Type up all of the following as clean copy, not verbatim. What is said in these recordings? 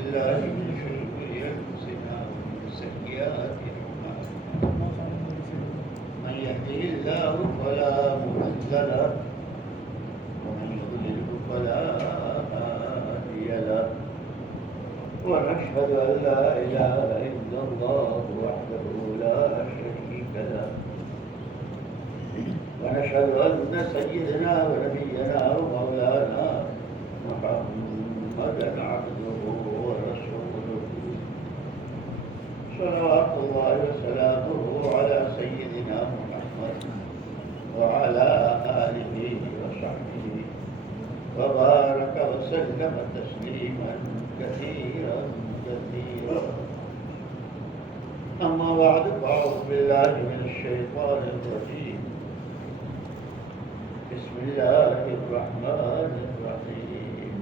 بالله من شرور أنفسنا ومن سيئات أعمالنا من يهده الله فلا مضل له ومن يضلل فلا هادي له ونشهد أن لا إله إلا الله وحده لا شريك له ونشهد أن سيدنا ونبينا ومولانا محمدا عبده ورسوله صلوات الله وسلامه على سيدنا محمد وعلى آله وصحبه وبارك وسلم تسليما كثيرا كثيرا. أما بعد فأعوذ بالله من الشيطان الرجيم. بسم الله الرحمن الرحيم.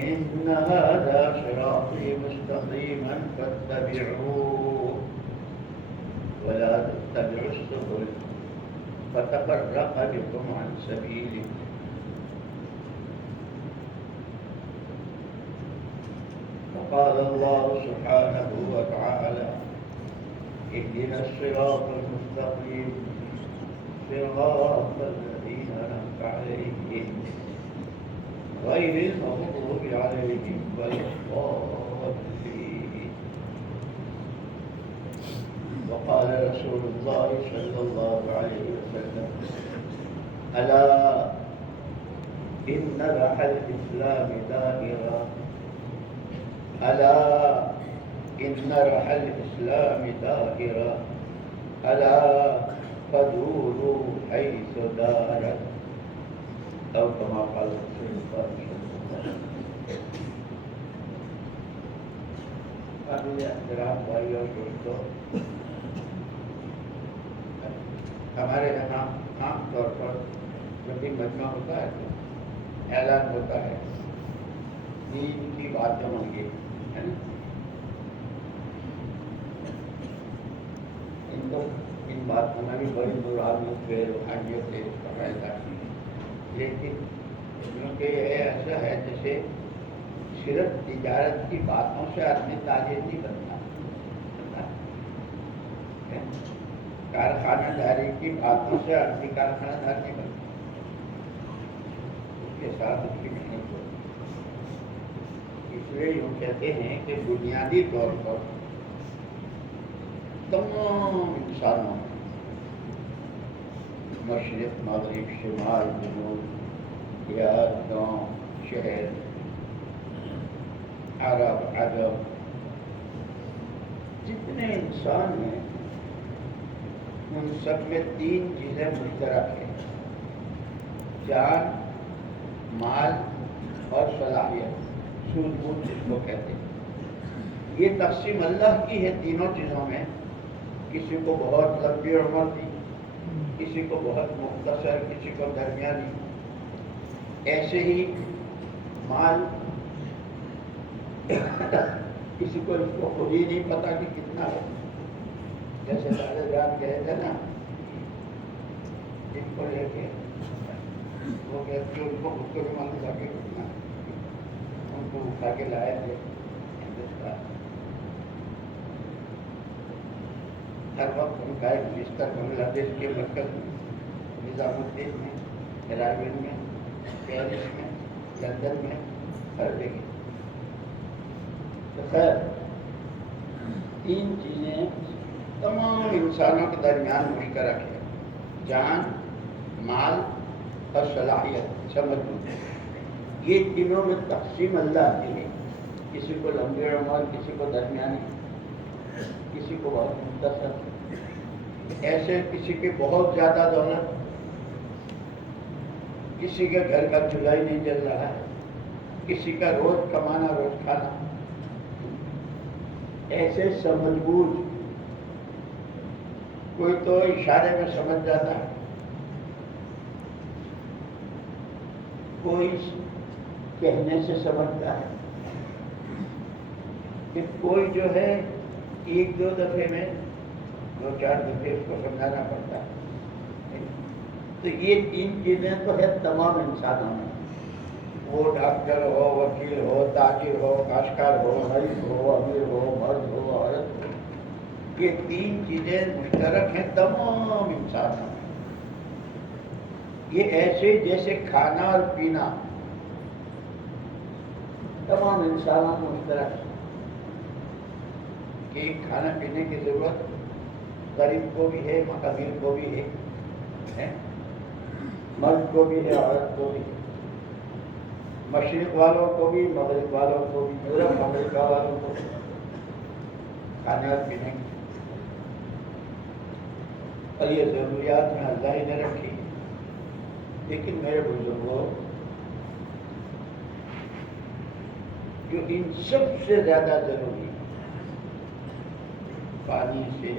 إن هذا صراطي مستقيما فاتبعوه ولا تتبعوا السبل فتفرق بكم عن سبيله. وقال الله سبحانه وتعالى اهدنا الصراط المستقيم صراط الذين أنعمت عليهم غير المغضوب عليهم ولا الضالين. وقال رسول الله صلى الله عليه وسلم ألا إن رحى الإسلام دائرة ألا إن رحى الإسلام دائرة ألا فدوروا حيث دارت أو كما قال رسول الله صلى الله عليه وسلم. قابل احترام بھائی اور دوستوں، ہمارے یہاں عام طور پر جب بھی مجمع ہوتا ہے تو اعلان ہوتا ہے دین کی باتیں ہوں گی، ہے نا؟ ان باتوں میں بھی بڑی مرادیت ہے، روحانیت ہے، اس کا فائدہ ہے، لیکن کیونکہ یہ ایسا ہے جیسے صرف تجارت کی باتوں سے آدمی تاجر نہیں بنتا، کارخانہ داری کی باتوں سے آدمی کارخانہ دار نہیں بنتا، اس کے ساتھ اس کی محنت ہوتی ہے. اس لیے یوں کہتے ہیں کہ بنیادی طور پر تمام انسانوں مشرق مغرب شمال جنوب دیہات گاؤں شہر عرب عجم جتنے انسان ہیں ان سب میں تین چیزیں مشترک ہیں: جان، مال اور صلاحیت، سود بوجھ جس کو کہتے ہیں. یہ تقسیم اللہ کی ہے تینوں چیزوں میں. کسی کو بہت لمبی عمر دی، کسی کو بہت مختصر، کسی کو درمیانی. ایسے ہی مال کسی کو اس کو خود ہی نہیں پتا کہ کتنا ہے. جیسے دادا جان کہے تھے نا، جن کو لے کے وہ کہتے ان کو خود کو بھی معلوم تھا کہ کتنا ہے. ان کو اٹھا کے لائے تھے ہندوستان. ہر وقت ان کا ایک بستر بنگلہ دیش کے مرکز میں، نظام الدین میں، ہرائیون میں، پیرس میں، لندن میں، ہر جگہ. تو خیر تین چیزیں تمام انسانوں کے درمیان مشترک ہے: جان، مال اور صلاحیت. سمجھو یہ تینوں میں تقسیم اللہ کی ہے. کسی کو لمبی عمر، کسی کو درمیانی، کسی کو بہت مختصر. ایسے کسی کی بہت زیادہ دولت، کسی کے گھر کا چولہا ہی نہیں جل رہا ہے، کسی کا روز کمانا روز کھانا. ایسے سمجھ بوجھ، کوئی تو اشارے میں سمجھ جاتا ہے، کوئی کہنے سے سمجھتا ہے، کہ کوئی جو ہے ایک دو دفعے میں 2-4 دفعے اس کو سمجھانا پڑتا ہے. تو یہ 3 چیزیں تو ہے تمام انسانوں میں، وہ ڈاکٹر ہو، وکیل ہو، تاجر ہو، کاشتکار ہو، غریب ہو، امیر ہو، مرد ہو، عورت ہو، یہ 3 چیزیں مشترک ہیں تمام انسانوں میں۔ یہ ایسے جیسے کھانا اور پینا تمام انسانوں میں مشترک ہے کہ کھانا پینے کی ضرورت غریب کو بھی ہے، امیر کو بھی ہے، مرد کو بھی ہے، عورت کو بھی ہے، مشرق والوں کو بھی، مغرب والوں کو بھی، یورپ امریکہ والوں کو بھی، کھانے اور پینے کی۔ اور یہ ضروریات میں اللہ ہی نے رکھی، لیکن میرے بزرگوں، جو ان سب سے زیادہ ضروری پانی سے،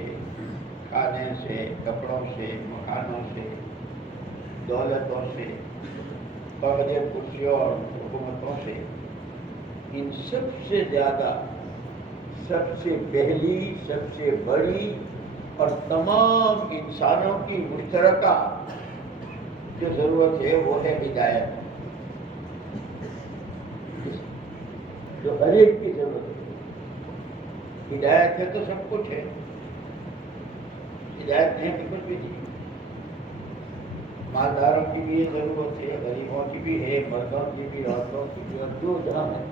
کھانے سے، کپڑوں سے، مکانوں سے، دولتوں سے، عہدے کرسیوں اور حکومتوں سے، ان سب سے زیادہ، سب سے پہلی، سب سے بڑی اور تمام انسانوں کی مشترکہ جو ضرورت ہے وہ ہے ہدایت، جو ہر ایک کی ضرورت ہے۔ ہدایت ہے تو سب کچھ ہے، ہدایت نہیں تو کچھ بھی نہیں۔ مالداروں کی بھی یہ ضرورت ہے، غریبوں کی بھی ہے، مردوں کی بھی، عورتوں کی بھی، اور جو جہاں ہے۔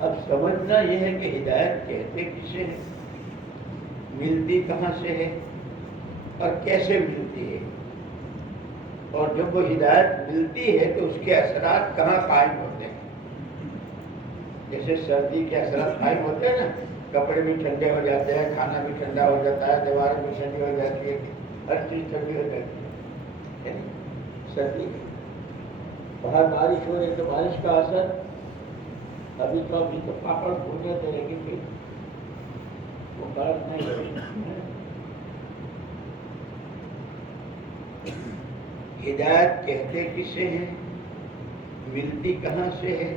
اب سمجھنا یہ ہے کہ ہدایت کہتے کسے ہے، ملتی کہاں سے ہے اور کیسے ملتی ہے، اور جب وہ ہدایت ملتی ہے تو اس کے اثرات کہاں قائم ہوتے ہیں۔ جیسے سردی کے اثرات قائم ہوتے ہیں نا، کپڑے بھی ٹھنڈے ہو جاتے ہیں، کھانا بھی ٹھنڈا ہو جاتا ہے، دیواریں بھی ٹھنڈی ہو جاتی ہے، ہر چیز ٹھنڈی ہو جاتی ہے۔ سردی باہر بارش ہو رہی تو بارش کا اثر، ابھی تو پاپڑ پھوٹے تھے لیکن پھر وہ برف نہیں ہوئی۔ ہدایت کہتے کسے ہیں، ملتی کہاں سے ہے،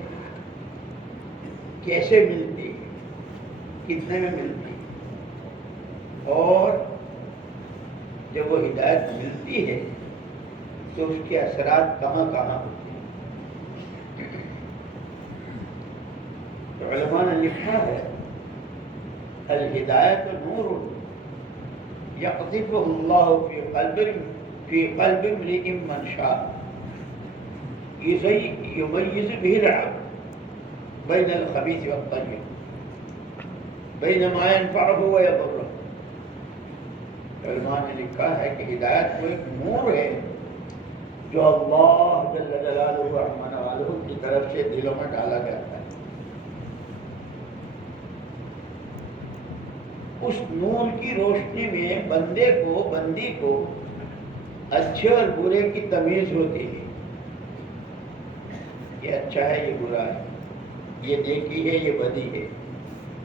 کیسے ملتی ہے، کتنے میں ملتی ہے، اور جب وہ ہدایت ملتی ہے تو اس کے اثرات کہاں کہاں ہوتے ہیں۔ تو علماء نے لکھا ہے، الہدایت نور یقذفہ اللہ فی قلب امرئ من شاء یمیز بہ العبد بین الخبیث والطیب بین ما ینفعہ ویضرہ۔ علماء نے لکھا ہے کہ ہدایت وہ ایک نور ہے جو اللہ جل جلالہ الرحمن والہ کی طرف سے دلوں میں ڈالا جاتا ہے۔ اس نور کی روشنی میں بندی کو اچھے اور برے کی تمیز ہوتی ہے، یہ اچھا ہے، یہ برا ہے، یہ نیکی ہے، یہ بدی ہے،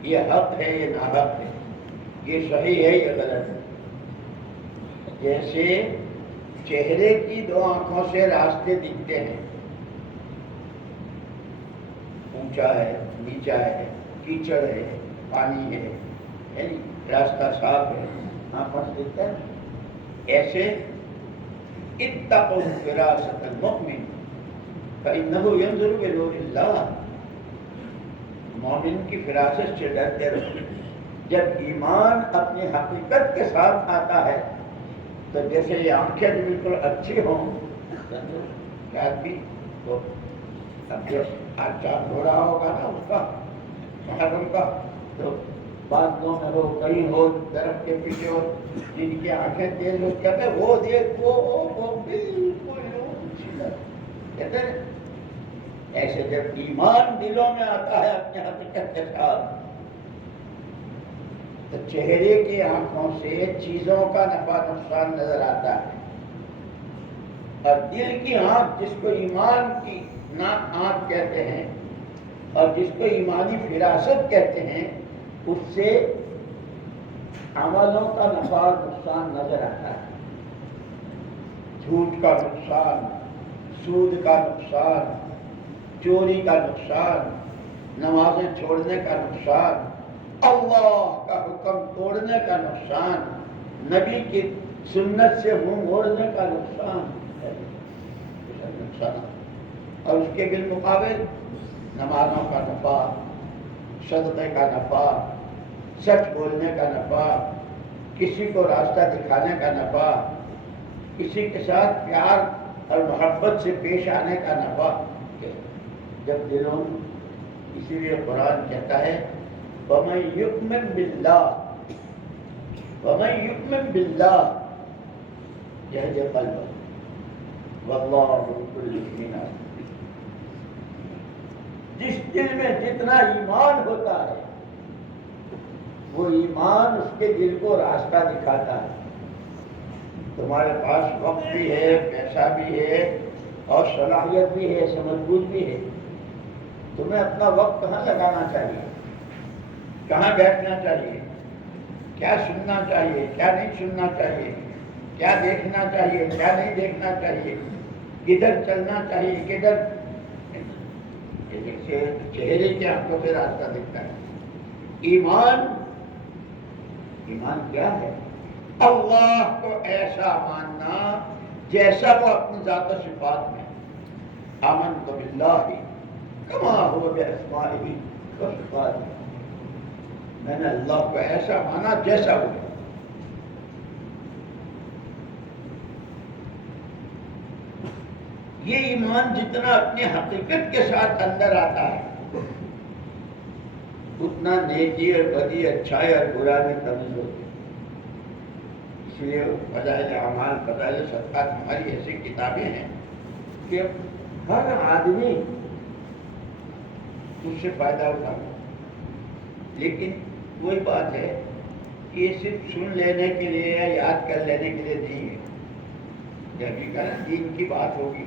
یہ حق ہے، یہ ناحق ہے، یہ صحیح ہے، یہ غلط ہے۔ جیسے چہرے کی 2 آنکھوں سے راستے دکھتے ہیں، اونچا ہے، نیچا ہے، کیچڑ ہے، پانی ہے، یعنی راستہ صاف ہے، آنکھوں سے دکھتا ہے۔ ایسے اتقوا فراست المؤمن فإنه ينظر بنور اللہ، مومن کی فراست سے ڈرتے رہو۔ جب ایمان اپنی حقیقت کے ساتھ آتا ہے تو جیسے یہ آنکھیں بالکل اچھی ہوں، شاید بھی تو اب جو ہاتھ چاپ ہو رہا ہوگا نا اس کا محرم کا، تو بادلوں میں ہو، کہیں ہو، درخت کے پیچھے ہو، جن کی آنکھیں تیز ہوتی ہیں وہ دیکھو وہ بالکل کہتے ہیں۔ ایسے جب ایمان دلوں میں آتا ہے اپنے حقیقت کے ساتھ تو چہرے کی آنکھوں سے چیزوں کا نفع نقصان نظر آتا ہے، اور دل کی آنکھ جس کو ایمان کی آنکھ کہتے ہیں اور جس کو ایمانی فراست کہتے ہیں، اس سے عملوں کا نفع اور نقصان نظر آتا ہے۔ جھوٹ کا نقصان، سود کا نقصان، چوری کا نقصان، نمازیں چھوڑنے کا نقصان، اللہ کا حکم توڑنے کا نقصان، نبی کی سنت سے منہ موڑنے کا نقصان ہے، نقصان، اور اس کے بالمقابل نمازوں کا نفع، صدقے کا نفع، سچ بولنے کا نفع، کسی کو راستہ دکھانے کا نفع، کسی کے ساتھ پیار اور محبت سے پیش آنے کا نفع، جب دلوں، اسی لیے قرآن کہتا ہے وَمَن يُؤْمِن بِاللَّهِ وَمَن يُؤْمِن بِاللَّهِ يَهْدِ قَلْبَهُ وَاللَّهُ بِكُلِّ شَيْءٍ عَلِيمٌ۔ جس دل میں جتنا ایمان ہوتا ہے وہ ایمان اس کے دل کو راستہ دکھاتا ہے۔ تمہارے پاس وقت بھی ہے، پیسہ بھی ہے، اور صلاحیت بھی ہے، سمجھ بوجھ بھی ہے، تمہیں اپنا وقت کہاں لگانا چاہیے، کہاں بیٹھنا چاہیے، کیا سننا چاہیے، کیا نہیں سننا چاہیے، کیا دیکھنا چاہیے، کیا نہیں دیکھنا چاہیے، کدھر چلنا چاہیے، کدھر، چہرے کے آنکھوں سے راستہ دکھتا ہے۔ ایمان کیا ہے؟ اللہ کو ایسا ماننا جیسا وہ اپنی ذات و صفات میں، آمنت باللہ کما هو باسمائہ و صفاتہ، میں نے اللہ کو ایسا مانا جیسا وہ ہے۔ یہ ایمان جتنا اپنی حقیقت کے ساتھ اندر آتا ہے اتنا نیکی اور بدی، اچھائی اور برائی میں تمیز ہوتی ہے۔ اس لیے فضائل اعمال، فضائل صدقات ہماری ایسی کتابیں ہیں کہ ہر آدمی اس سے فائدہ اٹھاتا، لیکن وہی بات ہے کہ یہ صرف سن لینے کے لیے یا یاد کر لینے کے لیے نہیں ہے۔ جب بھی کہنا دین کی بات ہوگی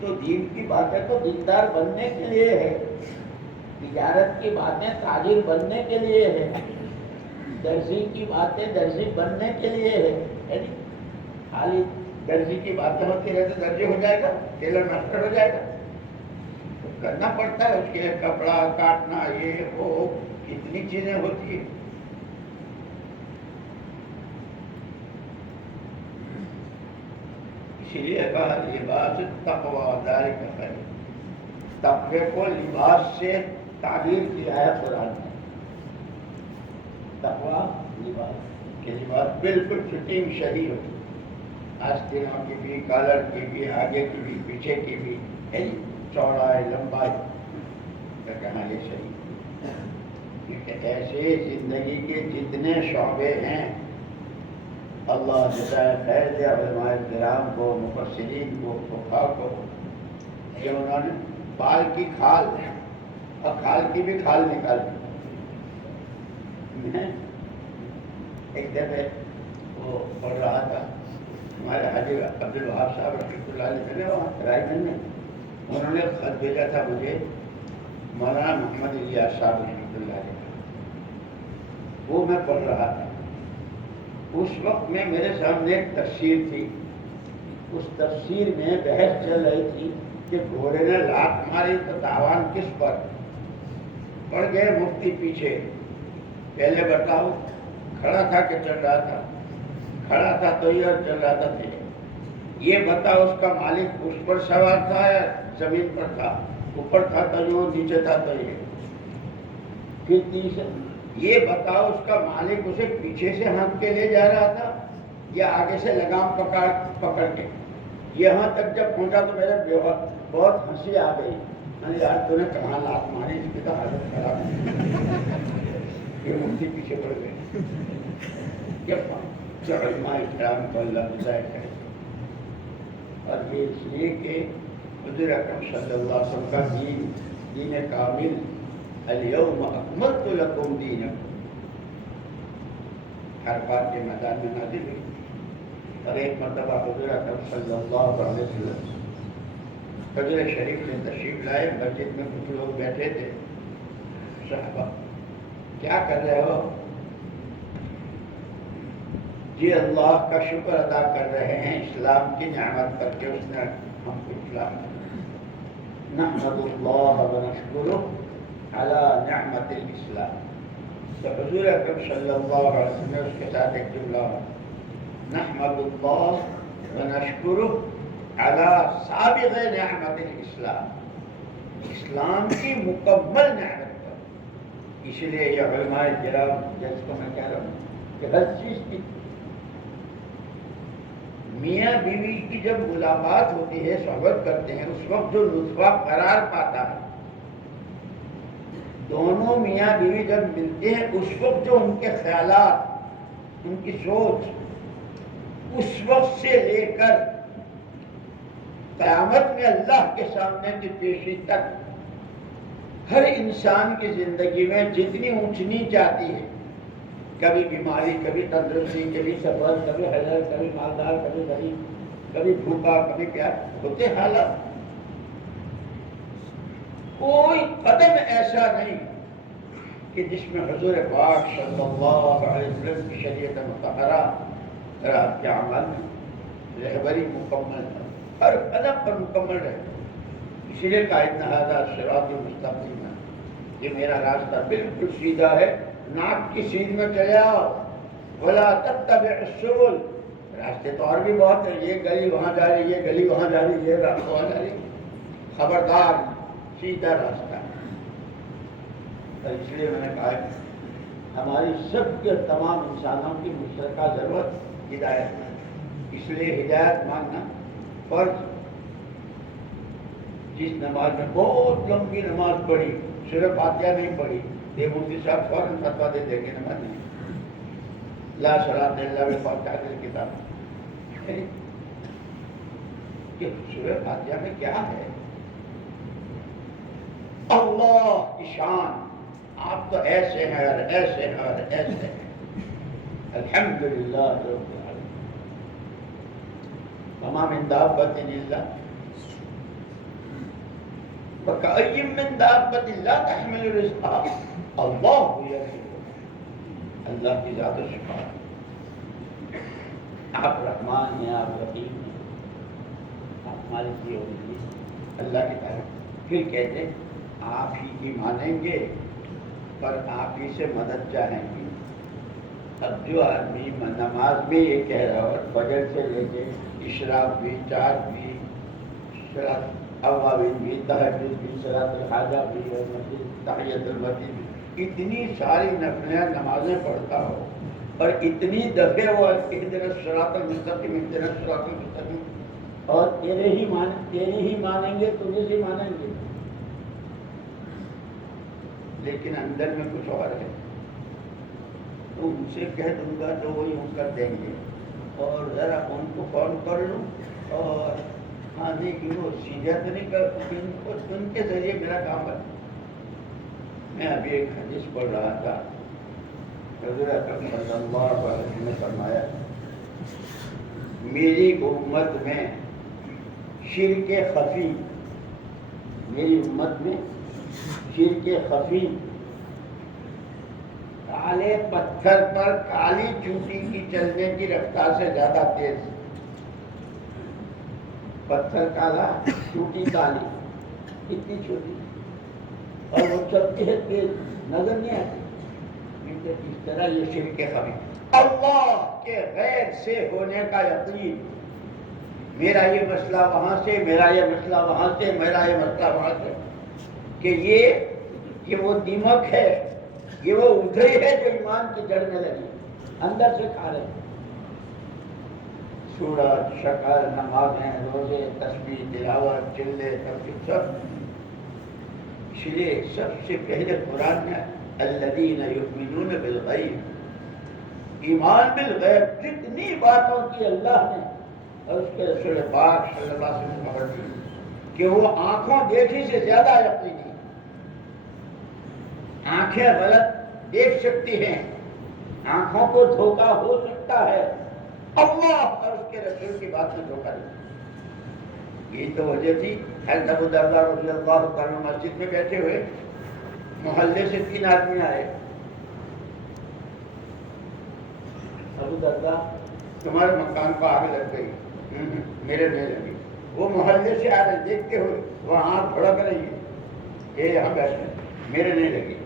تو دین کی باتیں تو دیندار بننے کے لیے ہے، تجارت کی باتیں تاجر بننے کے لیے ہے، درزی کی باتیں درزی بننے کے لیے ہے۔ خالی درزی کی باتیں ہوتی رہے تو درزی ہو جائے گا، ٹیلر ماسٹر ہو جائے گا، تو کرنا پڑتا ہے اس کے لیے، کپڑا کاٹنا، یہ وہ کتنی چیزیں ہوتی ہیں۔ اسی لیے کہا لباس تقویٰ ذالک خیر، تقوی کو لباس سے تعبیر کیا ہے قرآن نے۔ تقویٰ لباس، کہ لباس بالکل فٹنگ صحیح ہو، آستینوں کی بھی، کالر کی بھی، آگے کی بھی، پیچھے کی بھی، چوڑائی لمبائی کا کہنا یہ صحیح، کیونکہ ایسے زندگی کے جتنے شعبے ہیں، اللہ جزائے خیر دے علماء کرام کو، مفسرین کو، فقہا کو، کہ انہوں نے بال کی کھال اور کھال کی بھی کھال نکال دی۔ میں ایک دفعہ وہ پڑھ رہا تھا، ہمارے حاجی عبد الوہاب صاحب رحمۃ اللہ علیہ نے وہاں رائے گنج میں، انہوں نے خط بھیجا تھا مجھے، مولانا محمد الیاس صاحب رحمۃ اللہ علیہ، وہ میں پڑھ رہا تھا۔ اس وقت میں میرے سامنے ایک تفسیر تھی، اس تفسیر میں بحث چل رہی تھی کہ گھوڑے نے لات ماری تو تاوان کس پر؟ پڑ گئے مفتی پیچھے، پہلے بتاؤ کھڑا تھا کہ چل رہا تھا؟ کھڑا تھا تو یہ، اور چل رہا تھا تو یہ بتاؤ اس کا مالک اس پر سوار تھا یا زمین پر تھا؟ اوپر تھا تو یوں، نیچے تھا تو یہ۔ پھر تیسرا یہ بتاؤ اس کا مالک اسے پیچھے سے ہانک کے لے جا رہا تھا یا آگے سے لگام پکڑ کے؟ یہاں تک جب پہنچا تو میرے بہت ہنسی آ گئی، میں یار تو نے کہاں لات ماری، اس کی تو حالت خراب ہے۔ یہ مفتی پیچھے پڑ گئے، کیا علماء اکرام کو اللہ جزائے خیر، اور یہ اس لیے کہ حضور اکرم صلی اللہ علیہ وسلم کا دین، دین کامل، الیوم اکملت لکم دینکم، ہر بات کے میدان میں نازل ہوئی۔ اور ایک مرتبہ حضور اکرم صلی اللہ علیہ وسلم فجر شریف میں تشریف لائے، مسجد میں کچھ لوگ بیٹھے تھے، صحابہ کیا کر رہے ہو؟ جی اللہ کا شکر ادا کر رہے ہیں اسلام کی نعمت کر کے، اس نے ہم کو اسلام دیا۔ نحمد اللہ ونشکرہ علی نعمت الاسلام۔ تو حضور اکرم صلی اللہ علیہ وسلم نے اس کے ساتھ ایک جملہ نحمد اللہ ونشکرہ علی سابغ نعمت الاسلام، اسلام کی مکمل نعمت پر۔ اس لیے یہ علماء کرام جس کو میں کہہ رہا ہوں کہ ہر چیز کی میاں بیوی کی جب ملاقات ہوتی ہے، صحبت کرتے ہیں، اس وقت جو نطفہ قرار پاتا ہے، دونوں میاں بیوی جب ملتے ہیں اس وقت جو ان کے خیالات، ان کی سوچ، اس وقت سے لے کر قیامت میں اللہ کے سامنے کی پیشی تک ہر انسان کی زندگی میں جتنی اونچ نیچ آتی ہے، کبھی بیماری، کبھی تندرستی، کبھی سفر، کبھی حضر، کبھی مالدار، کبھی غریب، کبھی بھوکا، کبھی پیاس، ہوتے حالات، کوئی قدم ایسا نہیں کہ جس میں حضور پاک صلی اللہ علیہ وسلم کی شریعت مطہرہ اور آپ کے عمل میں رہبری مکمل ہے، ہر قدم پر مکمل رہے۔ اسی لیے قائد نہادہ صراط المستقیم ہے، یہ میرا راستہ بالکل سیدھا ہے، ناک کی سیدھ میں چلے آؤ، ولا تتبع السبل، راستے تو اور بھی بہت ہیں، یہ گلی وہاں جا رہی، یہ گلی وہاں جا رہی، یہ راستہ وہاں جا رہی، خبردار سیدھا راستہ۔ اس لیے میں نے کہا کہ ہماری سب کے تمام انسانوں کی مشترکہ ضرورت ہدایت ہے، اس لیے ہدایت مانگنا فرض۔ جس نماز میں بہت لمبی نماز پڑھی، سورہ فاتحہ نہیں پڑھی، یہ مفتی صاحب فوراً فتویٰ دے دیں گے نماز نہیں، لا صلاۃ الا بفاتحۃ الکتاب، کہ سورہ فاتحہ میں کیا ہے؟ اللہ کی شان، آپ تو ایسے ہیں اور ایسے ہیں اور ایسے ہیں، الحمدللہ رب العالمین، وما من دابۃ الا وکأی من دابۃ لا تحمل رزقها اللہ یرزقها، اللہ کی ذات و صفات، آپ رحمان ہیں، آپ رحیم ہیں، آپ مالک یوم الدین، اللہ کی تعریف۔ پھر کہتے ہیں آپ ہی کی مانیں گے پر آپ ہی سے مدد چاہیں گے۔ اب جو آدمی نماز میں یہ کہہ رہا ہو، فجر سے لے کے اشراق بھی، چاند بھی، اوابین بھی، تہجد بھی، صلاۃ الحاجہ بھی، اور مسجد تحیۃ المسجد بھی، اتنی ساری نفلیں نمازیں پڑھتا ہو اور اتنی دفعے وہ اہدنا الصراط المستقیم، اہدنا الصراط المستقیم، اور تیرے ہی مانیں گے، تجھے سے مانیں گے، لیکن اندر میں کچھ اور ہے، تو ان سے کہہ دوں گا تو وہی ہم کر دیں گے، اور ذرا ان کو فون کر لوں، اور ہاں جی کہ وہ سیدھا تو نہیں کر، ان کے ذریعے میرا کام ہے۔ میں ابھی ایک حدیث پڑھ رہا تھا، حضور اکرم صلی اللہ علیہ وسلم نے فرمایا میری امت میں شرک خفی، میری امت میں شرک خفی کالے پتھر پر کالی چوٹی کی چلنے کی رفتار سے زیادہ تیز، پتھر کالا، چوٹی کالی، اتنی چھوٹی، اور وہ چلتی ہے تیز، نظر نہیں آتی، اس طرح یہ شرک خفی، اللہ کے غیر سے ہونے کا یقین، میرا یہ مسئلہ وہاں سے، میرا یہ مسئلہ وہاں سے، میرا یہ مسئلہ وہاں سے، کہ یہ وہ دیمک ہے، یہ وہ ادھری ہے جو ایمان کی جڑ میں لگی، اندر سے کھا رہے، سورج، شکر، نمازیں، روزے، تسبیح، تلاوت، چلے، سب، اس لیے سب سے پہلے قرآن میں الذین یؤمنون بالغیب، ایمان بالغیب، جتنی باتوں کی اللہ نے اور اس کے رسول پاک صلی اللہ علیہ وسلم خبر دی کہ وہ آنکھوں دیکھی سے زیادہ یقینی، آنکھیں غلط دیکھ سکتی ہیں، آنکھوں کو دھوکہ ہو سکتا ہے، اللہ اور اس کے رسول کی بات میں دھوکہ نہیں۔ یہ تو وجہ تھی، حضرت ابو درداء رضی اللہ تعالیٰ مسجد میں بیٹھے ہوئے، محلے سے 3 آدمی آئے، ابو درداء تمہارے مکان کو آگ لگ گئی، میرے نہیں لگی، وہ محلے سے آ رہے، دیکھتے ہوئے وہ آنکھ بھڑک رہی ہے، یہ یہاں بیٹھے، میرے نہیں لگی۔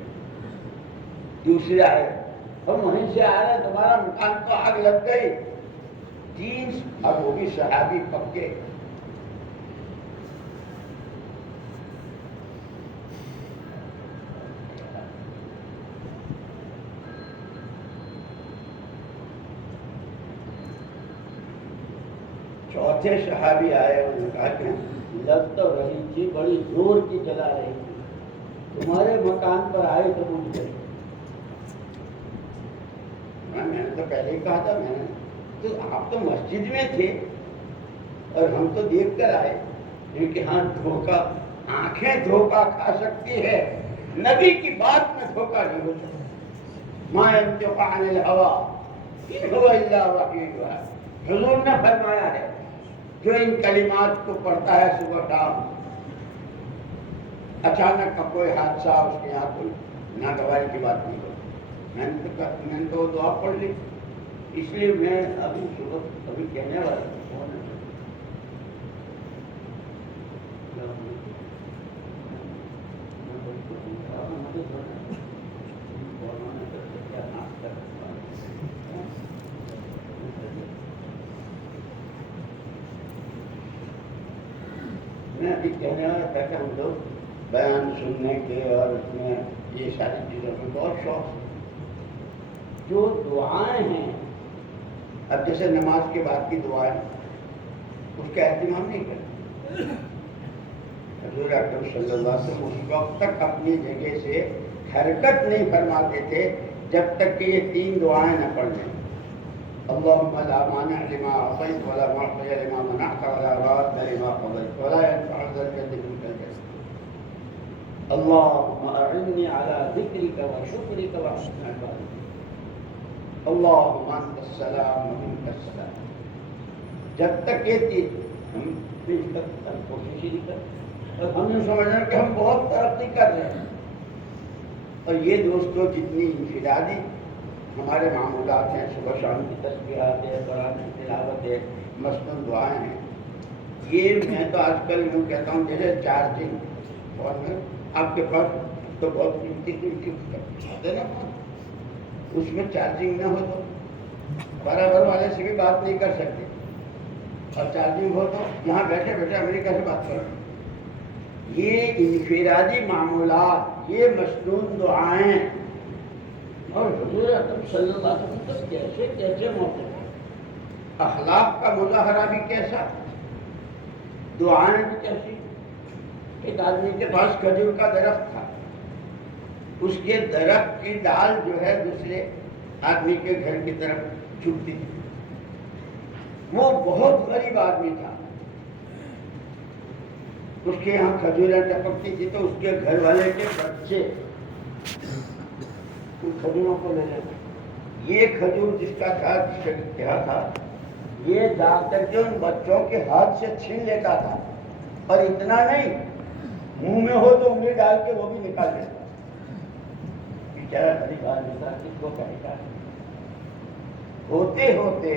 دوسرے آئے، ہم وہیں سے آ رہے ہیں، تمہارا مکان کو آگ لگ گئی، 3 اور وہ بھی صحابی پکے. چوتھے صحابی آئے, انہوں نے کہا کہ لگ تو رہی تھی, بڑی زور کی جلا رہی تھی, تمہارے مکان پر آئے تو بجھ گئی. میں نے تو پہلے ہی کہا تھا, میں نے تو آپ تو مسجد میں تھے اور ہم تو دیکھ کر آئے, کیونکہ ہاں دھوکہ, آنکھیں دھوکہ کھا سکتی ہے, نبی کی بات میں دھوکہ نہیں ہو سکتا. ما ينطق عن الهوى ان هو الا وحی یوحی. حضور نے فرمایا ہے جو ان کلمات کو پڑھتا ہے صبح شام, اچانک کا کوئی حادثہ اس کے یہاں کوئی ناگواری کی بات نہیں ہوتی. میں نے تو دعا پڑھ لی, اس لیے میں ابھی صبح ابھی کہنے والا ہوں. میں ابھی کہنے والا تھا کہ ہم لوگ بیان سننے کے اور اس میں یہ ساری چیزوں میں بہت شوق ہے. جو دعائیں ہیں, اب جیسے نماز کے بعد کی دعائیں, اس کا اہتمام نہیں کرتے. حضور اکرم صلی اللہ علیہ وسلم اس وقت تک اپنی جگہ سے حرکت نہیں فرماتے تھے جب تک کہ یہ 3 دعائیں نہ پڑھ لیں. اللهم لا مانع لما اعطيت ولا معطي لما منعت ولا راد لما قضيت ولا ينفع ذا الجد منك الجد. اللهم اعني على ذكرك وشكرك وحسن عبادتك. اللهم انت السلام ومنك السلام. جب تک یہ چیز ہم پیش تک کوشش ہی نہیں کرتے اور ہم نے سمجھنا کہ ہم بہت ترقی کر رہے ہیں. اور یہ دوستوں جتنی انفرادی ہمارے معمولات ہیں, صبح شام کی تسبیحات ہے, قرآن کی تلاوت ہے, مسنون دعائیں ہیں, یہ میں تو آج کل یوں کہتا ہوں جیسے چارجنگ فون میں آپ کے پاس تو بہت قیمتی ہوتے نا, اس میں چارجنگ نہ ہو تو برابر والے سے بھی بات نہیں کر سکتے, اور چارجنگ ہو تو یہاں بیٹھے بیٹھے امریکہ سے بات کرو. یہ انفرادی معمولات, یہ مسنون دعائیں, اور حضور اکرم صلی اللہ علیہ وسلم تو کیسے کیسے موقع, اخلاق کا مظاہرہ بھی کیسا, دعائیں بھی کیسی. ایک آدمی کے پاس کھجور کا درخت تھا, اس کے درخت کی ڈال جو ہے دوسرے آدمی کے گھر کی طرف جھکتی تھی. وہ بہت غریب آدمی تھا, اس کے یہاں کھجوریں ٹپکتی تھی تو اس کے گھر والے کے بچے ان کھجوروں کو لے لیتے. یہ کھجور جس کا کیا تھا, یہ جا کر کے ان بچوں کے ہاتھ سے چھین لیتا تھا, اور اتنا نہیں, منہ میں ہو تو انگلی ڈال کے وہ بھی نکال لیتا. بیچارہ غریب آدمی تھا, کس کو کہے گا. ہوتے ہوتے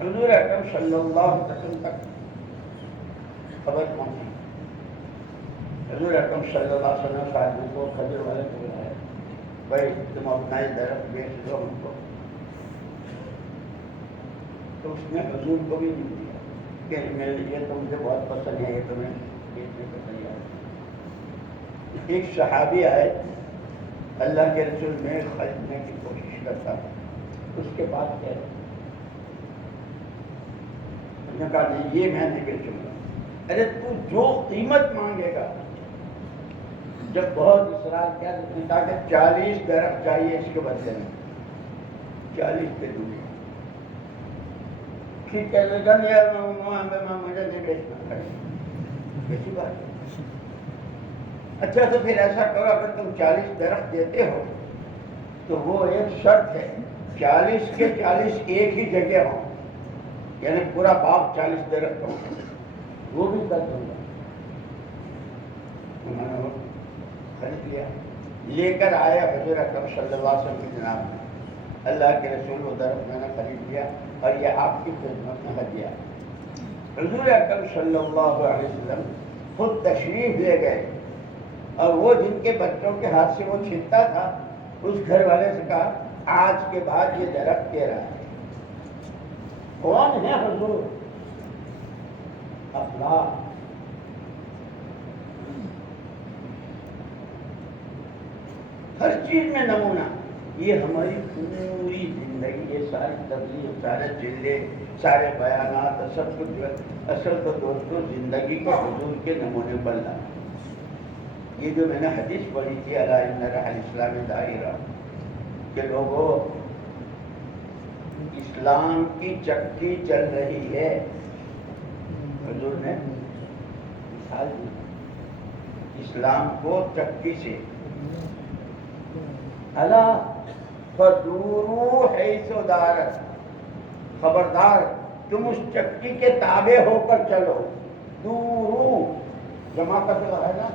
حضور اکرم صلی اللہ علیہ وسلم تک خبر پہنچی. حضور اکرم صلی اللہ علیہ وسلم صاحب کو کھجور والے کو بلایا, بھائی تم اپنا ہی درخت بیچ دو ہم کو. تو اس نے حضور کو بھی نہیں دیا کہ یہ تو مجھے بہت پسند ہے, یہ تمہیں بیچنے کو تیار ہے. ایک صحابی آئے, اللہ کے رسول میں خریدنے کی کوشش کرتا تھا, اس کے بعد کہہ رہا, نے کہا نہیں یہ میں نہیں بیچوں گا. ارے تو جو قیمت مانگے گا, جب بہت اصرار کیا تو نے کہا کہ 40 درخت چاہیے اس کے بدلے میں, 40 پہ دوں گا. ٹھیک کہنے لگا نہیں مجھے نہیں بیچنا, کیسی بات ہے. اچھا تو پھر ایسا کرو, اگر تم 40 درخت دیتے ہو تو وہ ایک شرط ہے, 40 کے 40 ایک ہی جگہ ہوں, یعنی پورا باغ 40 درخت ہو, وہ بھی کر دوں گا. انہوں نے خرید لیا, لے کر آیا حضور اکرم صلی اللہ علیہ وسلم کی جناب میں. اللہ کے رسول وہ درخت میں نے خرید لیا اور یہ آپ کی خدمت میں ہدیہ. حضور اکرم صلی اللہ علیہ وسلم خود تشریف لے گئے, اور وہ جن کے بچوں کے ہاتھ سے وہ چھینتا تھا, اس گھر والے سے کہا آج کے بعد یہ درخت تیرا ہے. کون ہے حضور؟ اخلاق. ہر چیز میں نمونہ. یہ ہماری پوری زندگی، یہ ساری تبلیغ، سارے جلدے، سارے بیانات، سب کچھ اصل تو دوستوں زندگی کو حضور کے نمونے پر لانا. یہ جو میں نے حدیث پڑھی تھی الا ان رحل اسلام دائرہ، کہ لوگوں اسلام کی چکی چل رہی ہے. حضور نے مثال دی اسلام کو چکی سے. الا فدوروا حیث دارت، خبردار تم اس چکی کے تابع ہو کر چلو. دورو جمع کا صیغہ ہے نا.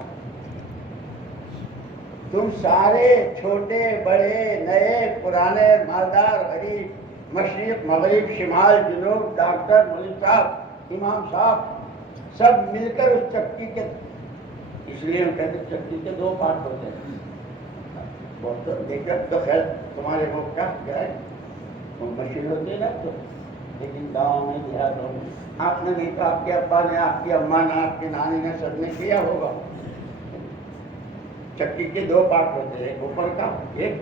تم سارے چھوٹے بڑے نئے پرانے مالدار غریب، مشرق مغرب شمال جنوب، ڈاکٹر مولوی صاحب امام صاحب، سب مل کر اس چکی کے. اس لیے ہم کہتے ہیں چکی کے دو پارٹ ہوتے ہیں. بہت دیکھا تو خیر تمہارے وہ کیا ہے مشین ہوتے ہیں نا، تو لیکن گاؤں میں دیہاتوں میں آپ نے نہیں کہا، آپ کے ابا نے، آپ کی اماں نے، آپ کی نانی نے، سب نے کیا ہوگا. چکی کے دو پارٹ ہوتے ہیں، ایک اوپر کا ایک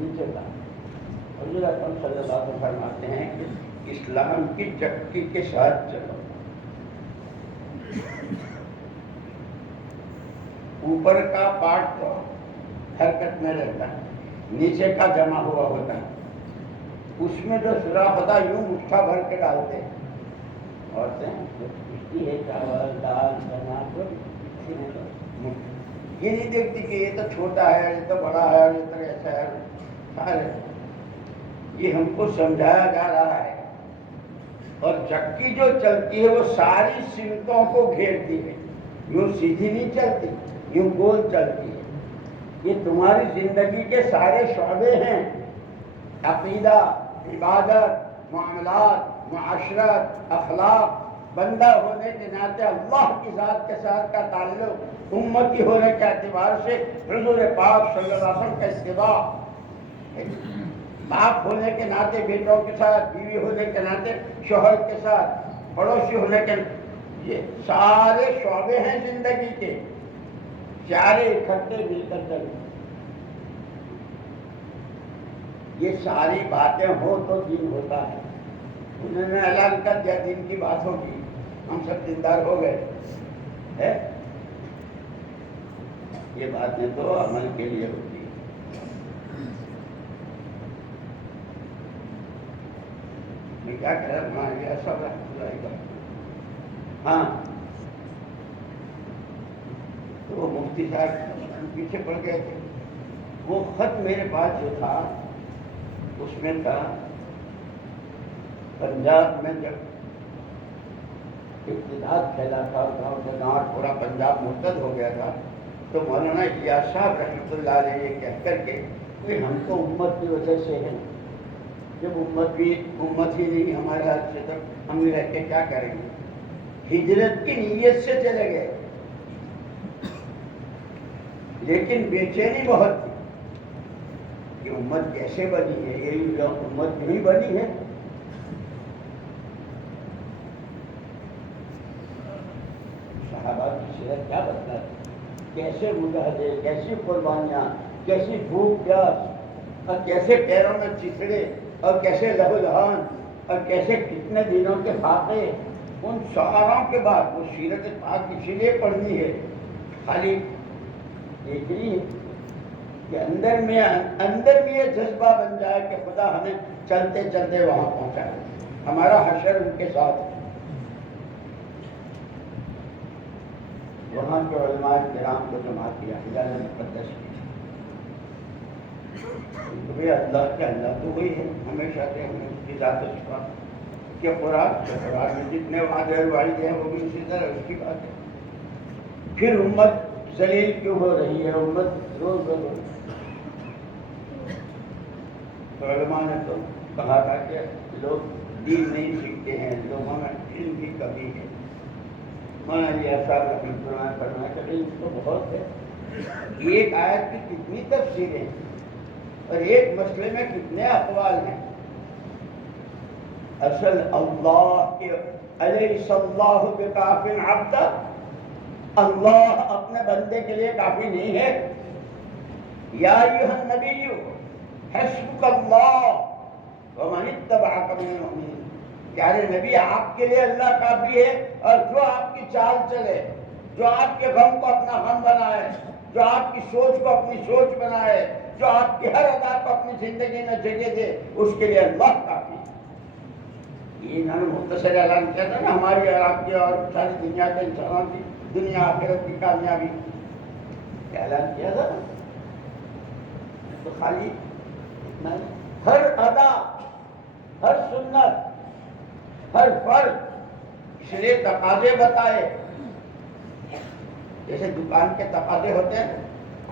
نیچے کا. حضور اکرم صلی اللہ علیہ وسلم فرماتے ہیں کہ اسلام کی چکی کے ساتھ چلو. اوپر کا پارٹ تو حرکت میں رہتا ہے، نیچے کا جمع ہوا ہوتا ہے. اس میں جو سوراخ ہوتا ہے یوں مٹھا بھر کے ڈالتے ہیں. عورتیں پوچھتی ہے چاول دال چنا، یہ نہیں دیکھتی کہ یہ تو چھوٹا ہے، یہ تو بڑا ہے، یہ تو ایسا ہے. سارے یہ ہم کو سمجھایا جا رہا ہے. اور چکی جو چلتی ہے وہ ساری سمتوں کو گھیرتی ہے. یوں سیدھی نہیں چلتی، یوں گول چلتی ہے. یہ تمہاری زندگی کے سارے شعبے ہیں. عقیدہ، عبادت، معاملات، معاشرت، اخلاق، بندہ ہونے کے ناطے اللہ کی ذات کے ساتھ کا تعلق، امتی ہونے کے اعتبار سے حضور پاک صلی اللہ علیہ وسلم کا اتباع، باپ ہونے کے ناطے بیٹوں کے ساتھ، بیوی ہونے کے ناطے شوہر کے ساتھ، پڑوسی ہونے کے، یہ سارے شعبے ہیں زندگی کے. سارے اکٹھے مل کر چلیں. یہ ساری باتیں ہو تو دین ہوتا ہے. انہوں نے اعلان کر دیا دین کی بات ہوگی، ہم سب دیندار ہو گئے. یہ باتیں تو عمل کے لیے ہوتی ہیں. میں کیا کہہ رہا ہوں، یہ سب رحمۃ اللہ کا. ہاں تو وہ مفتی صاحب پیچھے پڑ گئے تھے. وہ خط میرے پاس جو تھا اس میں تھا پنجاب میں جب ابتداد پھیلا تھا، گاؤں سے گاؤں پورا پنجاب مرتد ہو گیا تھا، تو مولانا الیاس صاحب رحمۃ اللہ علیہ یہ کہہ کر کے کہ ہم تو امت کی وجہ سے ہیں. جب امت ہی نہیں ہمارے ہاتھ سے، تب ہم رہ کے کیا کریں گے. ہجرت کی نیت سے چلے گئے، لیکن بےچینی بہت تھی کہ امت کیسے بنی ہے. یہ امت نہیں بنی ہے. صحابہ کی سیرت کیا بتلاتی، کیسے مجاہدے، کیسی قربانیاں، کیسی بھوک پیاس، اور کیسے پیروں میں چتڑے، اور کیسے لہو لہان، اور کیسے کتنے دنوں کے فاقے. ان ساروں کے بعد وہ سیرت پاک اسی لیے پڑھنی ہے، خالی دیکھنی ہے کہ اندر میں یہ جذبہ بن جائے کہ خدا ہمیں چلتے چلتے وہاں پہنچائے. ہمارا حشر ان کے ساتھ ہے. وہاں کے علماء کرام کو جمع کیا، اللہ نے مقدس کیا. اللہ کے اللہ تو وہی ہے ہمیشہ سے، ہمیں اس کی ذات شفا کہ قرآن میں جتنے وعدے وعید ہیں وہ بھی اسی طرح اس کی بات ہے. پھر امت ذلیل کیوں ہو رہی ہے، امت روز روز. تو علماء نے تو کہا تھا کہ لوگ دین نہیں سیکھتے ہیں، لوگوں میں علم کی کمی ہے. مولانا الیاس صاحب رحمۃ اللہ علیہ فرمایا کہ علم تو بہت ہے. ایک آیت کی کتنی تفسیریں اور ایک مسئلے میں کتنے اقوال ہیں. اصل اللہ کے الیس اللہ بکاف عبدہ، اللہ اپنے بندے کے لیے کافی نہیں ہے؟ یا ایھا النبی حسبک اللہ ومن اتبعک من المؤمنین، پیارے نبی آپ کے لیے اللہ کافی ہے، اور جو آپ کی چال چلے، جو آپ کے غم کو اپنا غم بنائے، جو آپ کی سوچ کو اپنی سوچ بنائے، جو آپ کی ہر ادا کو اپنی زندگی میں جگہ دے، اس کے لیے اللہ کافی ہے۔ یہ انہوں نے مختصر اعلان کیا تھا نا، ہماری اور آپ کی اور ساری دنیا کے انسانوں کی دنیا آخرت کی کامیابی کیا اعلان کیا تھا؟ تو خالی اتنا ہر ادا، ہر سنت، ہر فرض اس لیے تقاضے بتائے، جیسے دکان کے تقاضے ہوتے ہیں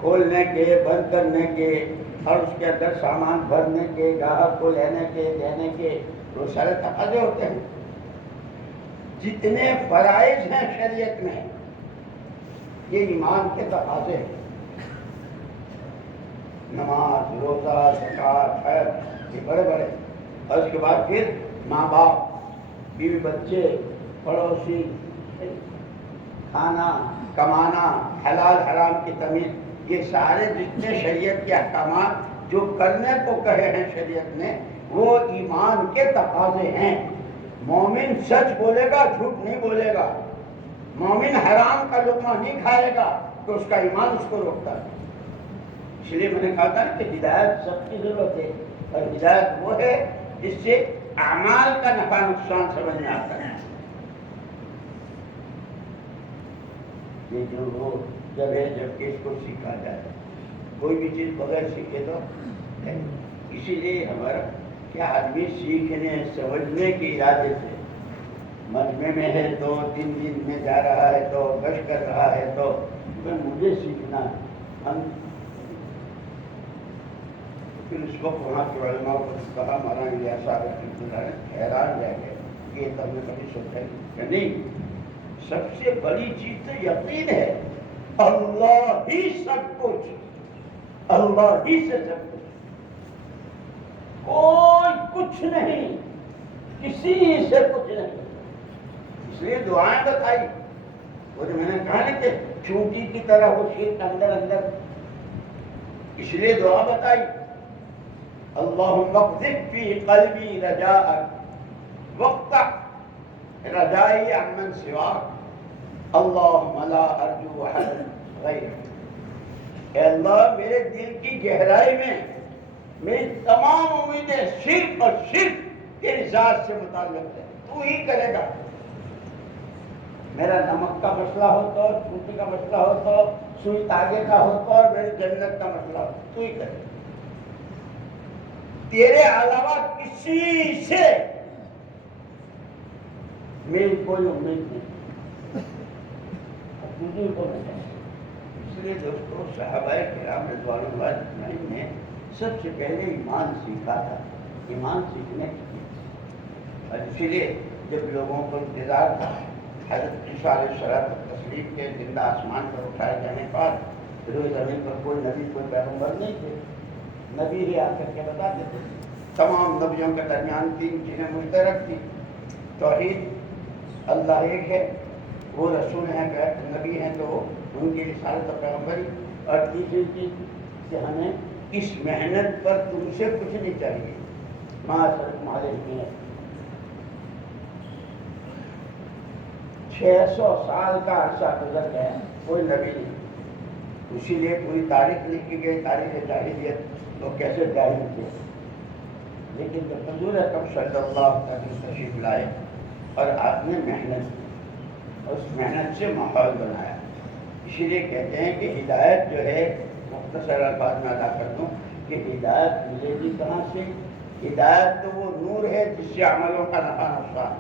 کھولنے کے، بند کرنے کے، اور اس کے اندر سامان بھرنے کے، گاہک کو لینے کے، دینے کے، وہ سارے تقاضے ہوتے ہیں۔ جتنے فرائض ہیں شریعت میں یہ ایمان کے تقاضے ہیں، نماز، روزہ، زکوٰۃ، حج، یہ بڑے بڑے، اور اس کے بعد پھر ماں باپ، بیوی بچے، پڑوسی، کھانا، کمانا، حلال حرام کی تمیز، یہ سارے جتنے شریعت کے احکامات جو کرنے کو کہے ہیں شریعت نے، وہ ایمان کے تقاضے ہیں۔ مومن سچ بولے گا، جھوٹ نہیں بولے گا، مومن حرام کا لقمہ نہیں کھائے گا تو اس کا ایمان اس کو روکتا ہے۔ اس لیے میں نے کہا تھا کہ ہدایت سب کی ضرورت ہے، اور ہدایت وہ ہے جس سے اعمال کا نفع نقصان سمجھ میں آتا ہے۔ یہ جو وہ جب ہے جب کہ اس کو سیکھا جائے، کوئی بھی چیز بغیر سیکھے تو ہے۔ اسی لیے ہمارا کیا آدمی سیکھنے سمجھنے کے ارادے سے مجمع میں ہے تو 3 دن میں جا رہا ہے تو گشت کر رہا ہے تو مجھے سیکھنا ہے، ہم پھر اس وقت وہاں کے علماء کو کہا، مولانا الیاس صاحب رحمۃ اللہ علیہ حیران رہ گئے کہ یہ تم نے کبھی سوچا کہ نہیں، سب سے بڑی چیز تو یقین ہے، اللہ ہی سب کچھ، اللہ ہی سے سب کچھ، کوئی کچھ نہیں، کسی سے کچھ نہیں۔ اس لیے دعائیں بتائی، وہ جو میں نے کہا نا کہ چونٹی کی طرح وہ شرک اندر اندر، اس لیے دعا بتائی، اللہم اقذف فی قلبی رجاءک واقطع رجائی عمن سواک اللہم لا ارجو احدا غیرک۔ اے اللہ میرے دل کی گہرائی میں میری تمام امیدیں صرف اور صرف تیری ذات سے متعلق ہے، تو ہی کرے گا۔ میرا نمک کا مسئلہ ہو تو، چوٹی کا مسئلہ ہو تو، سوئی تاگے کا ہو تو، اور میری جنت کا مسئلہ ہو تو ہی کرے گا۔ تیرے علاوہ کسی سے میری کوئی امید نہیں، تجھے کو نہیں۔ اس لیے دوستو صحابہ کرام رضوان اللہ اجمعین نے سب سے پہلے ایمان سیکھا تھا، ایمان سیکھنے کی، اور اسی لیے جب لوگوں کو انتظار تھا حضرت عیسیٰ علیہ السلام کے زندہ آسمان پر اٹھائے جانے پر، روئے زمین پر کوئی نبی کوئی پیغمبر نہیں تھے، نبی ہی آ کر کے بتاتے تھے۔ تمام نبیوں کے درمیان 3 چیزیں مشترک تھی، توحید، اللہ ایک ہے، وہ رسول ہیں، نبی ہیں تو ان کی رسالت و پیغمبری، اور تیسری چیز کہ ہمیں اس محنت پر تم سے کچھ نہیں چاہیے، معاشرت مالک میں 600 سال کا عرصہ گزر گیا، کوئی نبی نہیں، اسی لیے پوری تاریخ لکھی گئی، تاریخ جاہلیت، تو کیسے جاہل تھے، لیکن جب حضور اکرم صلی اللہ علیہ وسلم تشریف لائے اور آپ نے محنت کی، اور اس محنت سے ماحول بنایا، اسی لیے کہتے ہیں کہ ہدایت جو ہے، مختصر الفاظ میں ادا کر دوں کہ ہدایت ملے گی کہاں سے؟ ہدایت تو وہ نور ہے جس سے عملوں کا نفع نقصان،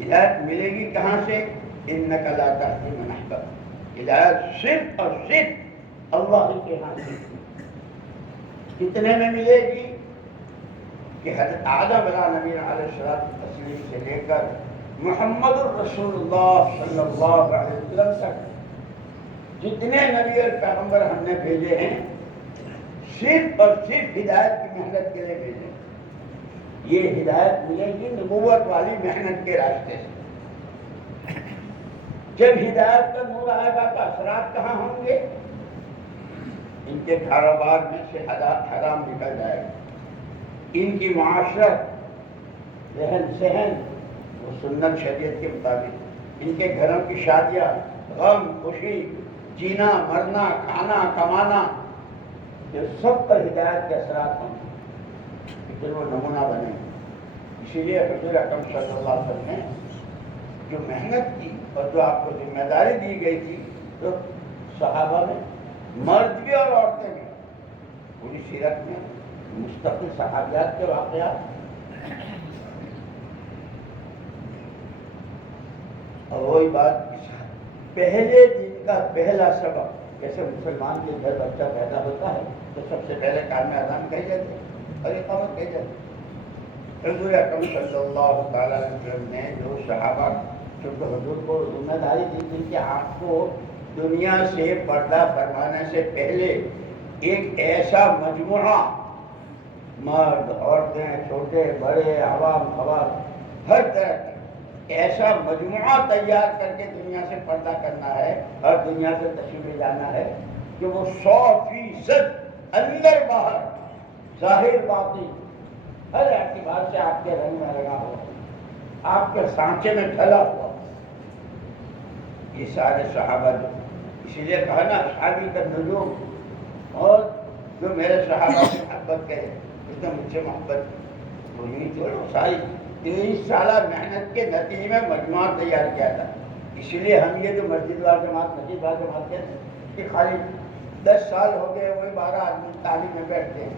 ہدایت ملے گی کہاں سے؟ انک لا تہدی من احببت، ہدایت صرف اور صرف اللہ کے ہاں سے۔ کتنے میں ملے گی؟ کہ حضرت آدم علیہ نبی علیہ السلام سے لے کر محمد الرسول اللہ صلی اللہ علیہ وسلم تک جتنے نبی اور پیغمبر ہم نے بھیجے ہیں، صرف اور صرف ہدایت کی محنت کے لیے بھیجے، یہ ہدایت ملے گی نبوت والی محنت کے راستے سے۔ جب ہدایت کا نور آئے گا تو اثرات کہاں ہوں گے؟ ان کے کاروبار میں سے حرام نکل جائے گا، ان کی معاشرت رہن سہن وہ سنت شریعت کے مطابق، ان کے گھروں کی شادیاں غم خوشی جینا مرنا کھانا کمانا یہ سب پر ہدایت کے اثرات ہوں گے، پھر وہ نمونہ بنے۔ اسی لیے حضور اکرم صلی اللہ علیہ وسلم نے جو محنت کی اور جو آپ کو ذمہ داری دی گئی تھی تو صحابہ میں مرد بھی اور عورتیں بھی پوری سیرت میں مستقل صحابیات کے واقعات۔ اور وہی بات پہلے دن کا پہلا سبق، جیسے مسلمان کے گھر بچہ پیدا ہوتا ہے تو سب سے پہلے کان میں اذان کہی جاتی ہے اور اقامت کہی جاتی ہے۔ حضور اکرم صلی اللہ تعالیٰ علیہ وسلم نے جو صحابہ چونکہ حضور کو ذمہ داری دی تھی کہ آپ کو دنیا سے پردہ فرمانے سے پہلے ایک ایسا مجموعہ مرد عورتیں چھوٹے بڑے عوام خواص ہر طرح کا ایسا مجموعہ تیار کر کے دنیا سے پردہ کرنا ہے اور دنیا سے تشریف لے جانا ہے کہ وہ 100% اندر باہر ظاہر باطن ہر اعتبار سے آپ کے رنگ میں لگا ہوا، آپ کے سانچے میں ڈھلا ہوا۔ یہ سارے صحابہ جو اسی لیے کہا نا صحابی کا نجوم، اور جو میرے صحابہ سے محبت کرے اس نے مجھ سے محبت تو نہیں چھوڑو ساری 23 سالہ محنت کے نتیجے میں مجموعہ تیار کیا تھا۔ اسی لیے ہم یہ جو مسجد وال جماعت مسجد وال جماعت کہتے ہیں کہ خالی 10 سال ہو گئے وہی 12 آدمی تعلیم میں بیٹھتے ہیں،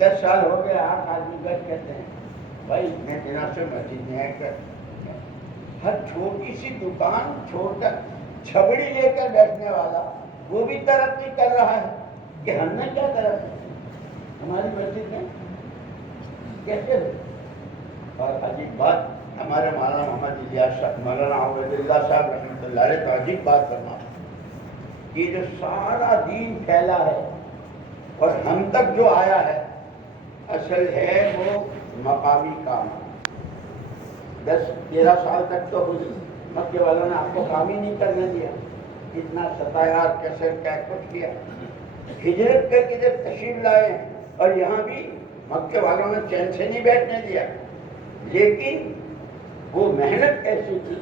10 سال ہو گئے 8 آدمی بیٹھ کہتے ہیں بھائی اتنے دنوں سے مسجد میں ہے ہر چھوٹی سی دکان چھوڑ کر چھبڑی لے کر بیٹھنے والا وہ بھی ترقی کر رہا ہے کہ ہم نے کیا ترقی ہماری مسجد میں کیسے ہو۔ اور عجیب بات ہمارے مولانا محمد الیاس صاحب مولانا عبید اللہ صاحب رحمۃ اللہ علیہ تو عجیب بات کرنا کہ جو سارا دین پھیلا ہے اور ہم تک جو آیا ہے اصل ہے وہ مقامی کام۔ 10-13 سال تک تو مکے والوں نے آپ کو کام ہی نہیں کرنے دیا، اتنا ستایا کیسے کیا کچھ کیا، ہجرت کر کے جب تشریف لائے اور یہاں بھی مکے والوں نے چین سے نہیں بیٹھنے دیا، لیکن وہ محنت ایسی تھی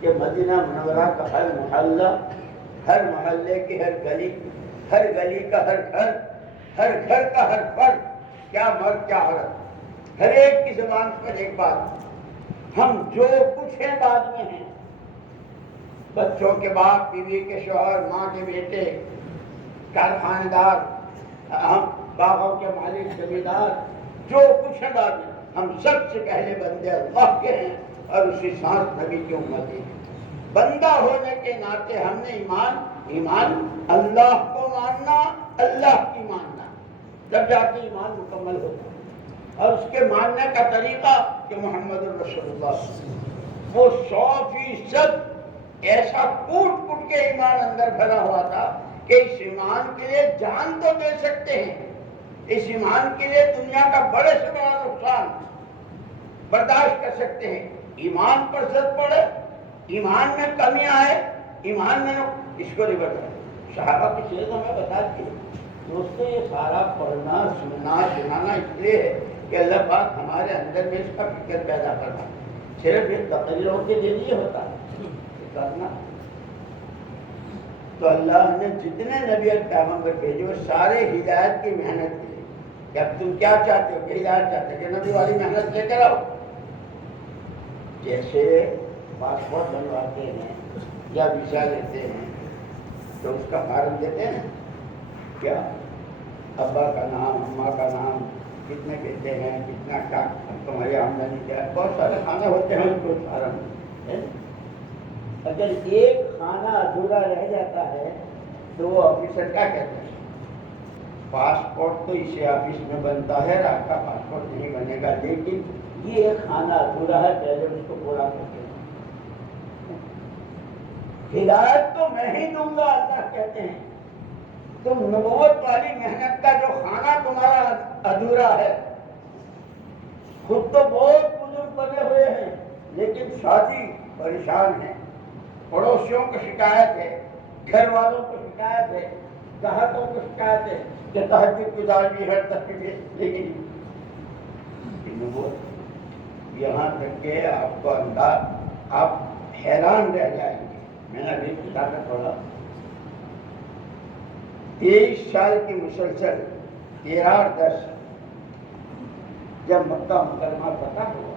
کہ مدینہ منورہ کا ہر محلہ ہر محلے کی ہر گلی کا ہر گھر کا ہر فرد کیا مرد کیا عورت ہر ایک کی زبان پر ایک بات، ہم جو کچھ ہیں بعد میں ہیں، بچوں کے باپ بیوی کے شوہر ماں کے بیٹے کارخانےدار ہم باغوں کے مالک زمیندار جو کچھ ہے بعد میں ہم سب سے پہلے بندے اللہ کے ہیں اور اسی ساتھ نبی کی امت ہے۔ بندہ ہونے کے ناطے ہم نے ایمان اللہ کو ماننا، اللہ کی ماننا، جب جا کے ایمان مکمل ہوتا اور اس کے ماننے کا طریقہ کہ محمد رسول اللہ وہ 100% ایسا کوٹ کے ایمان اندر بھرا ہوا تھا کہ اس ایمان کے لیے جان تو دے سکتے ہیں، اس ایمان کے لیے دنیا کا بڑے سے بڑا نقصان برداشت کر سکتے ہیں، ایمان پر زد پڑے ایمان میں کمی آئے ایمان میں اس کو نہیں بتا۔ صحابہ کی سیرت ہمیں بتا دی دوستوں یہ سارا پڑھنا سننا سنانا اس لیے ہے کہ اللہ پاک ہمارے اندر میں اس کا فکر پیدا کرنا، صرف یہ تقریروں کے لیے نہیں ہوتا کرنا۔ تو اللہ نے جتنے نبی اور پیغمبر بھیجے وہ سارے ہدایت کی محنت کی کہ اب تم کیا چاہتے ہو کہ ہدایت چاہتے ہو کہ نبی والی محنت لے کر آؤ۔ جیسے پاسپورٹ بنواتے ہیں یا ویزا لیتے ہیں تو اس کا فارم دیتے ہیں کیا ابا کا نام اماں کا نام کتنے بیٹے ہیں کتنا کیا تمہاری آمدنی کیا ہے، بہت سارے کھانے ہوتے ہیں ان کو فارم۔ اگر ایک کھانا ادھورا رہ جاتا ہے تو وہ آفیسر کیا کہتے ہیں پاسپورٹ تو اسی آفس میں بنتا ہے آپ کا پاسپورٹ نہیں بنے گا، لیکن یہ ایک کھانا ادھورا ہے پہلے اس کو پورا کرتے ہیں۔ ہدایت تو میں ہی دوں گا اللہ کہتے ہیں، تم نبوت والی محنت کا جو کھانا تمہارا ادھورا ہے خود تو بہت بزرگ بنے ہوئے ہیں لیکن ساتھی پریشان ہیں، پڑوسیوں کو شکایت ہے، گھر والوں کو شکایت ہے، گاہکوں کو شکایت ہے کہ تہجد گزار بھی ہر تکلیف، لیکن یہاں تک کہ آپ کو انداز آپ حیران رہ جائیں گے۔ میں نے ابھی کتاب میں پڑھا 23 سال کی مسلسل 13 اور 10 جب مکہ مکرمہ فتح ہوا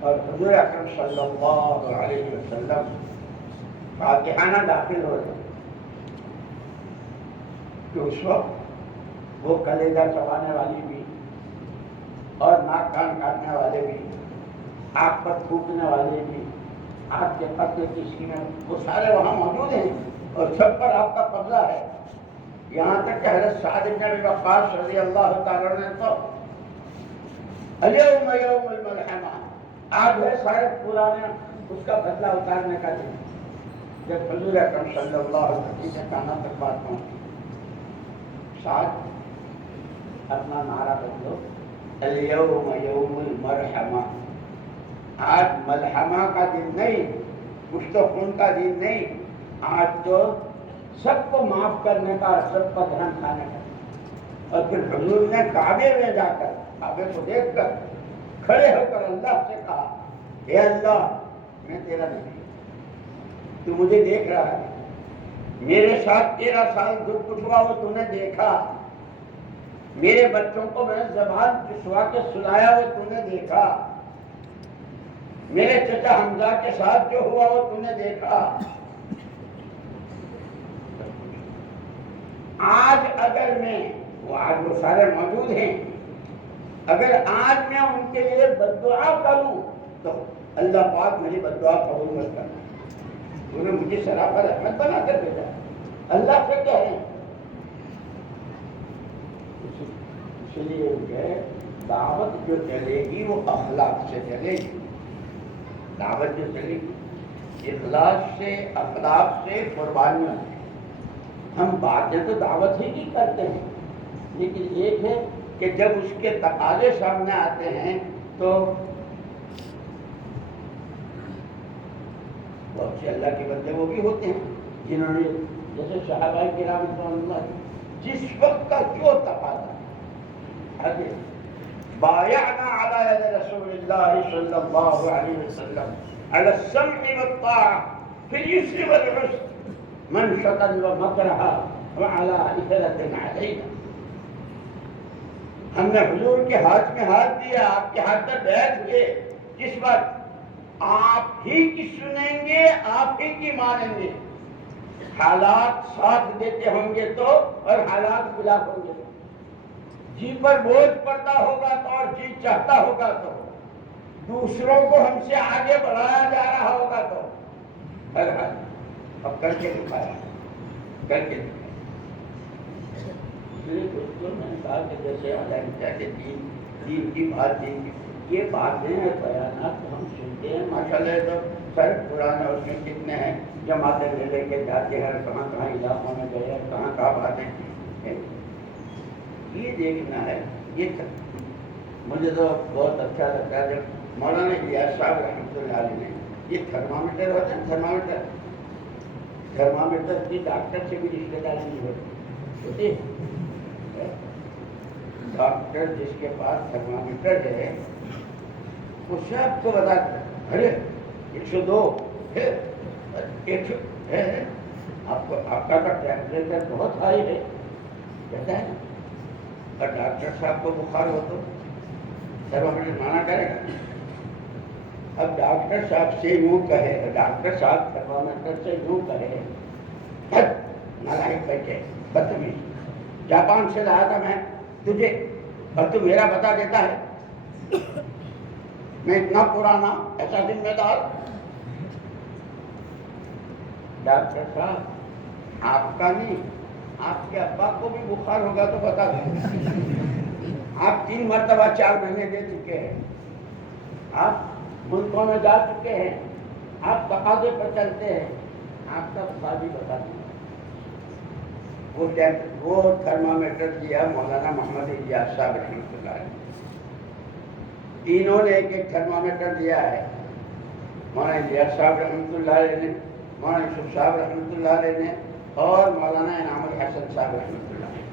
اور حضور اکرم صلی اللہ علیہ وسلم فاتحانہ داخل ہو رہے کہ اس وقت وہ کلیجہ چبانے والی بھی اور ناک کان کاٹنے والے بھی، آگ پر تھوکنے والے بھی، آگ کے قتل کی سینہ، وہ سارے وہاں موجود ہیں اور سب پر آپ کا قبضہ ہے۔ یہاں تک کہ حضرت سعد بن ابی وقاص رضی اللہ تعالیٰ نے تو الیوم یوم الملحمہ، آج ہے سارے پرانے اس کا بدلہ اتارنے کا دن۔ جب حضور اکرم صلی اللہ علیہ وسلم سے کہاں تک بات پہنچی، ساتھ اپنا نعرہ بدلو، الیوم یوم المرحمہ، آج ملحمہ کا دن نہیں، کچھ تو خون کا دن نہیں، آج تو سب کو معاف کرنے کا، سب کا دھیان کھانے کا۔ اور پھر حضور نے کعبے میں جا کر، کعبے کو دیکھ کر کھڑے ہو کر اللہ سے کہا، اے اللہ میں تیرا نبی، تو مجھے دیکھ رہا ہے، میرے ساتھ 13 سال جو کچھ ہوا وہ تو نے دیکھا، میرے بچوں کو میں زبان چسوا کے سلایا وہ تو نے دیکھا، میرے چچا حمزہ کے ساتھ جو ہوا وہ تو نے دیکھا۔ آج اگر میں، وہ آج وہ سارے موجود ہیں، اگر آج میں ان کے لیے بددعا کروں تو اللہ پاک میری بددعا قبول مت کرنا۔ انہوں نے مجھے سراپا رحمت بنا کر بھیجا، اللہ سے کہہ رہے ہیں۔ اس لیے دعوت جو چلے گی وہ اخلاق سے چلے گی، دعوت جو چلے گی اخلاق سے، اخلاق سے، قربانیوں سے۔ ہم باتیں تو دعوت ہی کی کرتے ہیں، لیکن ایک ہے کہ جب اس کے تقاضے سامنے آتے ہیں تو بہت سے اللہ کے بندے وہ بھی ہوتے ہیں جنہوں نے جیسے صحابہ کرام رضوان اللہ جس وقت کا جو تقاضا آگے بایعنا علی ید رسول اللہ صلی اللہ علیہ وسلم علی السمع والطاعة فی اليسر والعسر منشطا ومکرہا وعلی اثرۃ علینا۔ ہم نے حضور کے ہاتھ میں ہاتھ دیا، آپ کے ہاتھ میں بیعت ہوئے، جس وقت آپ ہی کی سنیں گے، آپ ہی کی مانیں گے، حالات ساتھ دیتے ہوں گے تو، اور حالات خلاف ہوں گے، جی پر بوجھ پڑتا ہوگا تو اور جی چاہتا ہوگا تو، دوسروں کو ہم سے آگے بڑھایا جا رہا ہوگا تو، ہر حال اب کر کے دکھایا، کر کے دکھایا۔ دوستوں میں نے کہا کہ جیسے دین کی بات، دین کی یہ باتیں ہیں، بیانات ہم سنتے ہیں، ماشاءاللہ تو سر پرانا اس میں کتنے ہیں، جماعتیں لے لے کے جاتے ہیں، کہاں کہاں علاقوں میں گئے، کہاں کہاں باتیں، یہ دیکھنا ہے۔ یہ مجھے تو بہت اچھا لگتا ہے جب مولانا الیاس صاحب رحمۃ اللہ علیہ نے یہ تھرمامیٹر ہوتا ہے، تھرمامیٹر کی ڈاکٹر سے بھی رشتے داری نہیں ہوتی، ڈاکٹر جس کے پاس تھرمامیٹر ہے اس سے آپ کو بتاتا ہے ارے 102 ہے، 100 ہے، آپ کا ٹیمپریچر بہت ہائی ہے کہتا ہے۔ اور ڈاکٹر صاحب کو بخار ہو تو تھرمامیٹر مانا کرے گا؟ اب ڈاکٹر صاحب سے یوں کہے، ڈاکٹر صاحب تھرمامیٹر سے یوں کہے، نالائق بیٹھے بدتمیز، جاپان سے لایا تھا میں تجھے اور تو میرا بتا دیتا ہے، میں اتنا پرانا ایسا ذمہ دار۔ ڈاکٹر صاحب آپ کا نہیں، آپ کے ابا کو بھی بخار ہوگا تو بتا دیں، آپ 3 مرتبہ 4 مہینے دے چکے ہیں، آپ ملکوں میں جا چکے ہیں، آپ تقاضے پر چلتے ہیں، آپ کا بخار بھی بتا دیں۔ وہ تھرمامیٹر دیا مولانا محمد الیاس صاحب رحمۃ اللہ علیہ، تینوں نے ایک ایک تھرمامیٹر دیا ہے. مولانا الیاس صاحب رحمۃ اللہ علیہ نے، مولانا یوسف صاحب رحمۃ اللہ علیہ نے، اور مولانا انعام الحسن صاحب رحمۃ اللہ علیہ.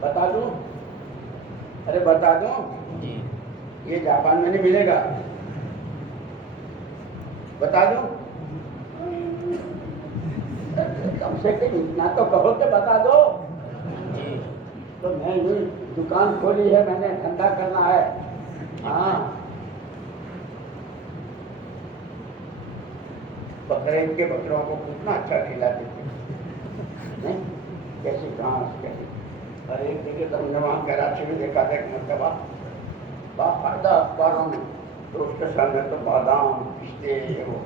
بتا دوں؟ ارے بتا دوں؟ یہ جاپان میں نہیں ملے گا. بتا دوں؟ کم سے کم اتنا تو کہو کہ بتا دو. تو میں یہ دکان کھولی ہے، میں نے دھندا کرنا ہے. ہاں، بقرعید کے بکروں کو کتنا اچھا کھلاتے تھے، کیسی گھاس کیسی. اور ایک جگہ تو ہم نے وہاں کراچی میں دیکھا تھا ایک مرتبہ باقاعدہ اخباروں میں، تو اس کے سامنے تو بادام پستے وہ،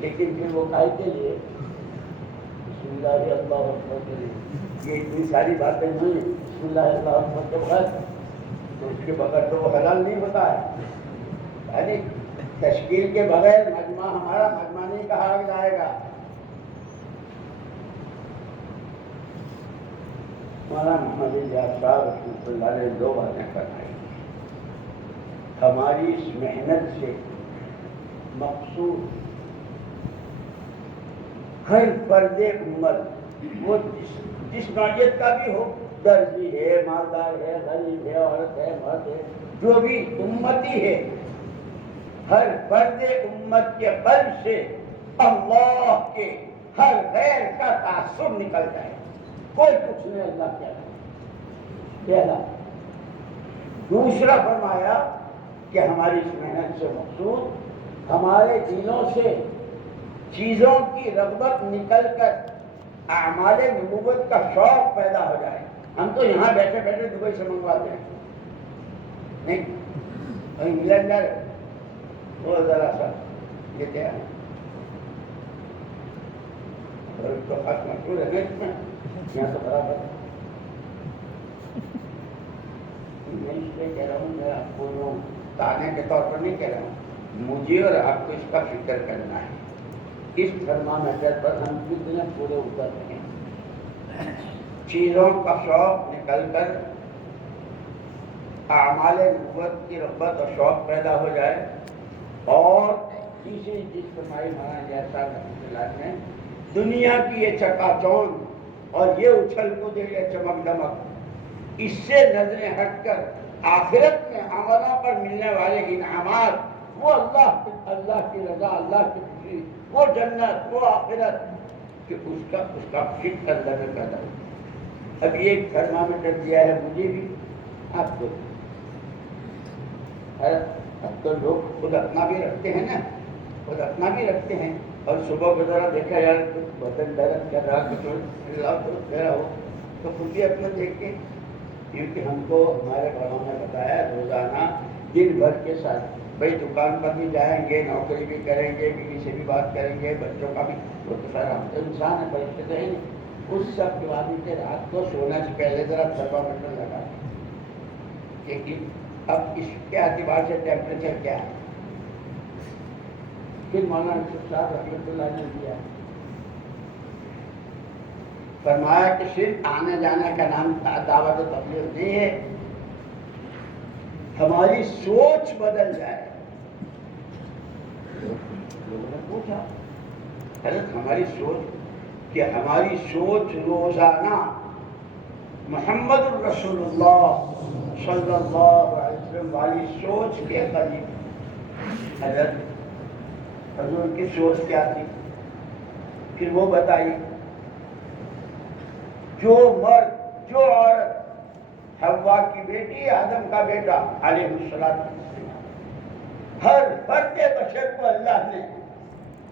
لیکن پھر وہ کھائی کے لیے بسم اللہ اللہ اکبر کے لیے یہ اتنی ساری باتیں ہوئی بسم اللہ اللہ اکبر کے بغیر، تو اس کے بغیر تو وہ حلال نہیں ہوتا ہے. یعنی تشکیل کے بغیر مجمع ہمارا مجمع نہیں کہا جائے گا. مولانا محمد الیاس صاحب رحمۃ اللہ علیہ دو باتیں فرمائی. ہماری اس محنت سے مقصود ہر فرد امت، وہ جس نوعیت کا بھی ہو، درزی ہے، مالدار ہے، غریب ہے، عورت ہے، مرد ہے، جو بھی امتی ہے، ہر فرد امت کے قلب سے اللہ کے ہر غیر کا تعصب نکل جائے. کوئی کچھ نہیں، اللہ کیا ہے. دوسرا فرمایا کہ ہماری اس محنت سے مقصود ہمارے دلوں سے چیزوں کی رغبت نکل کر اعمال نبوت کا شوق پیدا ہو جائے. ہم تو یہاں بیٹھے بیٹھے دبئی سے منگواتے ہیں، نہیں انگلینڈ وہ ذرا سا لیتے ہیں، اور اس کو خاص مشہور ہے اس میں، یہاں تو برابر ہے. میں اس لیے کہہ رہا ہوں، میں آپ کو تانے کے طور پر نہیں کہہ رہا ہوں، مجھے اور آپ کو اس کا فکر کرنا ہے. اس تھرمامیٹر پر ہم کتنے پورے اتر رہے ہیں. چیزوں کا شوق نکل کر اعمال نبوت کی رغبت اور شوق پیدا ہو جائے. اور تیسری چیز فرمائی مولانا الیاس صاحب رحمۃ اللہ نے، دنیا کی یہ چکا چوند اور یہ اچھل کود، یہ چمک دمک، اس سے نظریں ہٹ کر آخرت میں عملوں پر ملنے والے انعامات، وہ اللہ کی رضا، اللہ کی خوشی، وہ جنت، وہ آخرت، کہ اس کا فکر اندر میں پیدا ہو. اب یہ ایک تھرمامیٹر دیا ہے مجھے بھی، آپ کو. اب تو لوگ خود اپنا بھی رکھتے ہیں نا، خود اپنا بھی رکھتے ہیں. اور صبح کو ذرا دیکھا یار کچھ بدن درد کر رہا، کچھ دے رہا ہو تو خود بھی اپنا دیکھ کے، کیونکہ ہم کو ہمارے بڑوں نے بتایا روزانہ دن بھر کے ساتھ بھائی دکان پر بھی جائیں گے، نوکری بھی کریں گے، بیوی سے بھی بات کریں گے، بچوں کا بھی، وہ تو سارا ہم تو انسان ہے، فرشتے تو ہے نہیں. اس سب کے بعد کے رات کو سونے سے پہلے ذرا تھرمامیٹر لگا. لیکن اب اس کے اعتبار سے ٹیمپریچر کیا ہے؟ پھر مولانا یوسف صاحب رحمۃ اللہ نے دیا، فرمایا کہ صرف آنے جانے کا نام دعوت و تبلیغ نہیں ہے، ہماری سوچ بدل جائے. لوگوں نے پوچھا حضرت ہماری سوچ، کہ ہماری سوچ روزانہ محمد الرسول اللہ صلی اللہ علیہ وسلم والی سوچ کے قریب. حضور کی سوچ کیا تھی؟ پھر وہ بتائیے. جو مرد، جو عورت، حوا کی بیٹی، آدم کا بیٹا علیہ السلام، ہر فرد بشر کو اللہ نے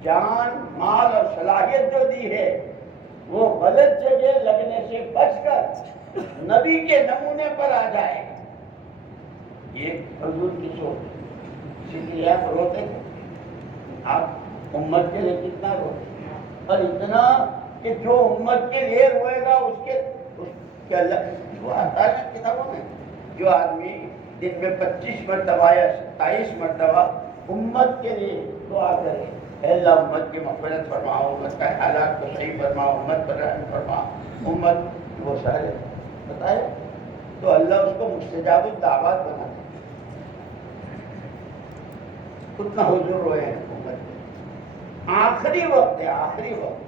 جان، مال اور صلاحیت جو دی ہے، وہ غلط جگہ لگنے سے بچ کر نبی کے نمونے پر آ جائے. یہ حضور کی سوچ. اسی لیے آپ روتے تھے، آپ امت کے لیے کتنا روتے، اور اتنا کہ جو امت کے لیے روئے گا اس کے اللہ وہ آتا ہے کتابوں میں، جو آدمی دن میں 25 مرتبہ یا 27 مرتبہ امت کے لیے دعا کرے، اے اللہ امت کی مغفرت فرما، امت کا حالات کو صحیح فرما، امت پر رحم فرما، امت، وہ سارے بتائے، تو اللہ اس کو مستجاب الدعوات بنا دے. اتنا حضور روئے ہیں امت میں. آخری وقت ہے، آخری وقت.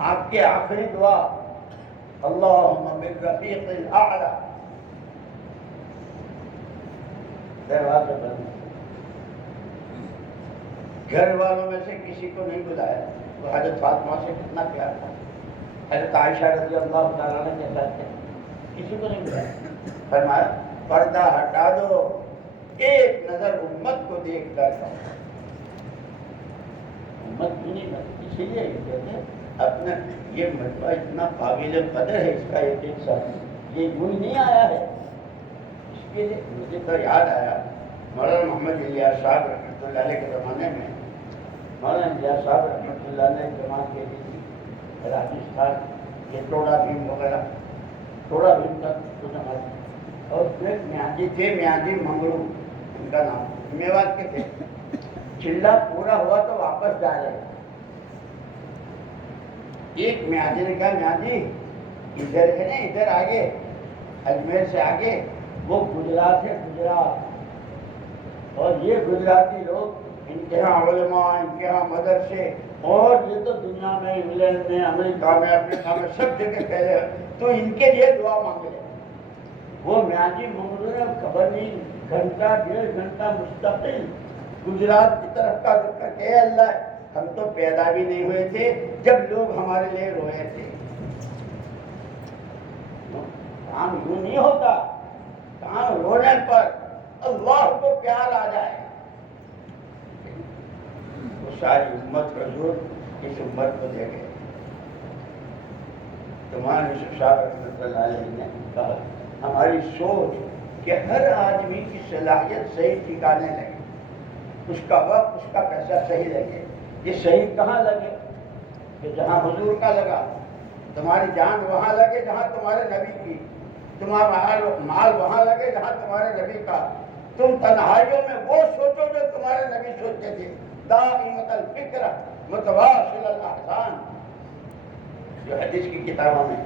آپ کی آخری دعا اللہم بالرفیق الاعلی. دروازے بند. گھر والوں میں سے کسی کو نہیں بلایا. تو حضرت فاطمہ سے کتنا پیار تھا، حضرت عائشہ رضی اللہ تعالیٰ عنہ کے ساتھ تھے، کسی کو نہیں بلایا. فرمایا پردہ ہٹا دو، ایک نظر امت کو دیکھ کر جاؤ. امت کیوں نہیں بنتی؟ اسی لیے کہتے ہیں اپنا یہ مجموعہ اتنا قابل قدر ہے، اس کا ایک ایک ساتھ یہ یوں ہی نہیں آیا ہے. اس کے لیے مجھے تو یاد آیا مولانا محمد الیاس صاحب رحمۃ اللہ علیہ کے زمانے میں، مولانا الیاس صاحب رحمۃ اللہ علیہ جماعت کے لیے راجستھان یہ ٹوڑا بھیم وغیرہ، ٹوڑا بھیم کا تو جماعت، اور پھر میاں تھے، میاں جی منگرو ان کا نام، میوات کے تھے. چلہ پورا ہوا تو واپس جا رہے. ایک میاں جی نے کہا میاں جی ادھر ہے نا، ادھر آگے اجمیر سے آگے وہ گجرات ہے، گجرات، اور یہ گجراتی لوگ ان کے یہاں علماء، ان کے یہاں مدرسے، اور یہ تو دنیا میں انگلینڈ میں امریکہ میں افریقہ میں سب جگہ پھیلے، تو ان کے لیے دعا مانگے. وہ میاں جی منگلو نے خبر نہیں گھنٹہ ڈیڑھ گھنٹہ مستقل گجرات کی طرف کا رخ کر کے اے اللہ ہم تو پیدا بھی نہیں ہوئے تھے جب لوگ ہمارے لیے روئے تھے. کام یوں نہیں ہوتا، کام رونے پر اللہ کو پیار آ جائے. وہ ساری امت حضور اس امت کو دے گئے. تمہارے یوسف صاحب رحمۃ اللہ علیہ نے کہا ہماری سوچ کہ ہر آدمی کی صلاحیت صحیح ٹھکانے لگے، اس کا وقت، اس کا پیسہ صحیح لگے. یہ صحیح کہاں لگے؟ کہ جہاں حضور کا لگا. تمہاری جان وہاں لگے جہاں تمہارے نبی کی، تمہارا مال وہاں لگے جہاں تمہارے نبی کا. تم تنہائیوں میں وہ سوچو جو تمہارے نبی سوچتے تھے. دائمۃ الفکر متواصل الاحسان، جو حدیث کی کتابوں میں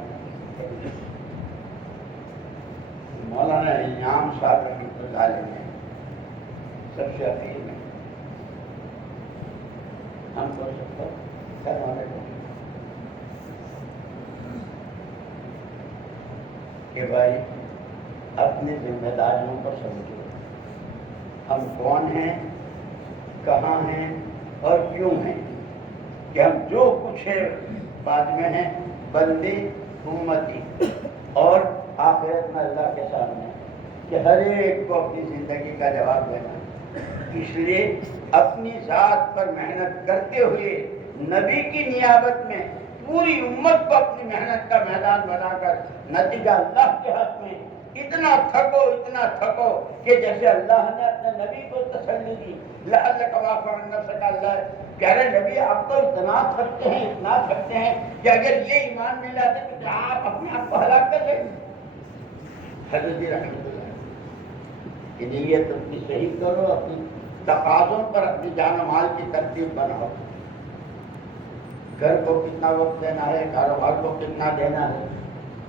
مولانا انعام صاحب رحمۃ اللہ علیہ نے سب سے اخیر میں ہم کو سب کو فرمانے کو کہ بھائی اپنی ذمہ داریوں کو سمجھو. ہم کون ہیں، کہاں ہیں اور کیوں ہیں. کہ ہم جو کچھ ہے بعد میں ہیں بندے، امتی اور آخرت میں اللہ کے سامنے، کہ ہر ایک کو اپنی زندگی کا جواب دینا. اس لیے اپنی ذات پر محنت کرتے ہوئے نبی کی نیابت میں پوری امت کو اپنی محنت کا میدان بنا کر نتیجہ اللہ کے ہاتھ میں. اتنا تھکو، اتنا تھکو کہ جیسے اللہ نے اپنے نبی کو تسلی دی لعلک باخع نفسک. اللہ پیارے نبی آپ تو اتنا تھکتے ہیں، اتنا تھکتے ہیں کہ اگر یہ ایمان نہیں لاتے تو کیا آپ اپنے آپ کو ہلاک کر لیں. حضرت رحمۃ اللہ کہ نیت اپنی صحیح کرو، اپنی تقاضوں پر اپنی جان و مال کی ترتیب بناؤ. گھر کو کتنا وقت دینا ہے، کاروبار کو کتنا دینا ہے،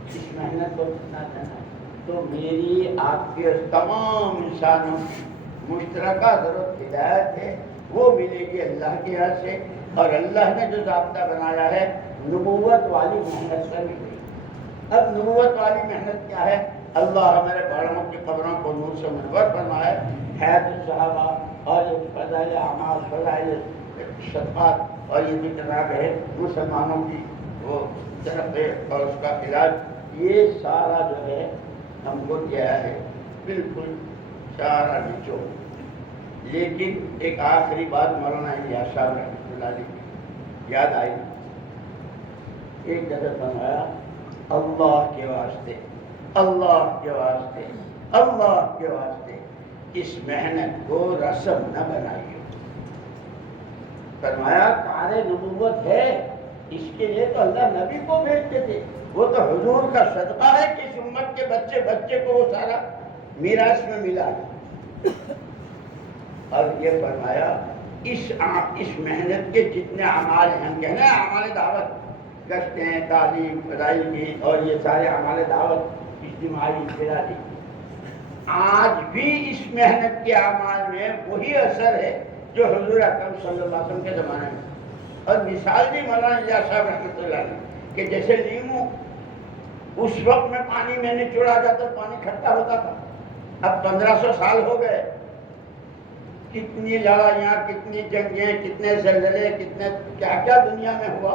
اس محنت کو کتنا دینا ہے. تو میری آپ کے تمام انسانوں کی مشترکہ ضرورت ہدایت ہے، وہ ملے گی اللہ کے یہاں سے. اور اللہ نے جو ضابطہ بنایا ہے نبوت والی محنت سے ملے گی. اب نبوت والی محنت کیا ہے؟ اللہ ہمارے بڑوں کی قبروں کو نور سے منور فرمائے. حیات الصحابہ اور یہ فضائل اعمال، فضائل صدقات اور یہ جو جناب ہے مسلمانوں کی وہ طرف ہے اور اس کا علاج، یہ سارا جو ہے ہم کو دیا ہے بالکل سارا نچوڑ. لیکن ایک آخری بات مولانا الیاس صاحب رحمۃ اللہ علیہ یاد آئی. ایک جگہ فرمایا اللہ کے واسطے، اللہ کے واسطے، اللہ کے واسطے اس محنت کو رسم نہ بنائیے. فرمایا کار نبوت ہے، اس کے لیے تو اللہ نبی کو بھیجتے تھے. وہ تو حضور کا صدقہ ہے کہ اس امت کے بچے بچے کو وہ سارا میراث میں ملا. اور یہ فرمایا اس محنت کے جتنے اعمال ہیں، ہم کہنا ہے اعمال دعوت، گشتیں، تعلیم، فضائل کی اور یہ سارے اعمال دعوت اجتماعی انفرادی، آج بھی اس محنت کے اعمال میں وہی اثر ہے جو حضور اکرم صلی اللہ علیہ وسلم کے زمانے میں. اور مثال بھی مولانا الیاس صاحب رحمۃ اللہ علیہ کہ جیسے لیمو اس وقت میں پانی میں نچوڑا جاتا پانی کھٹا ہوتا تھا، اب 1500 سال ہو گئے، کتنی لڑائیاں، کتنی جنگیں، کتنے زلزلے، کتنے کیا کیا دنیا میں ہوا،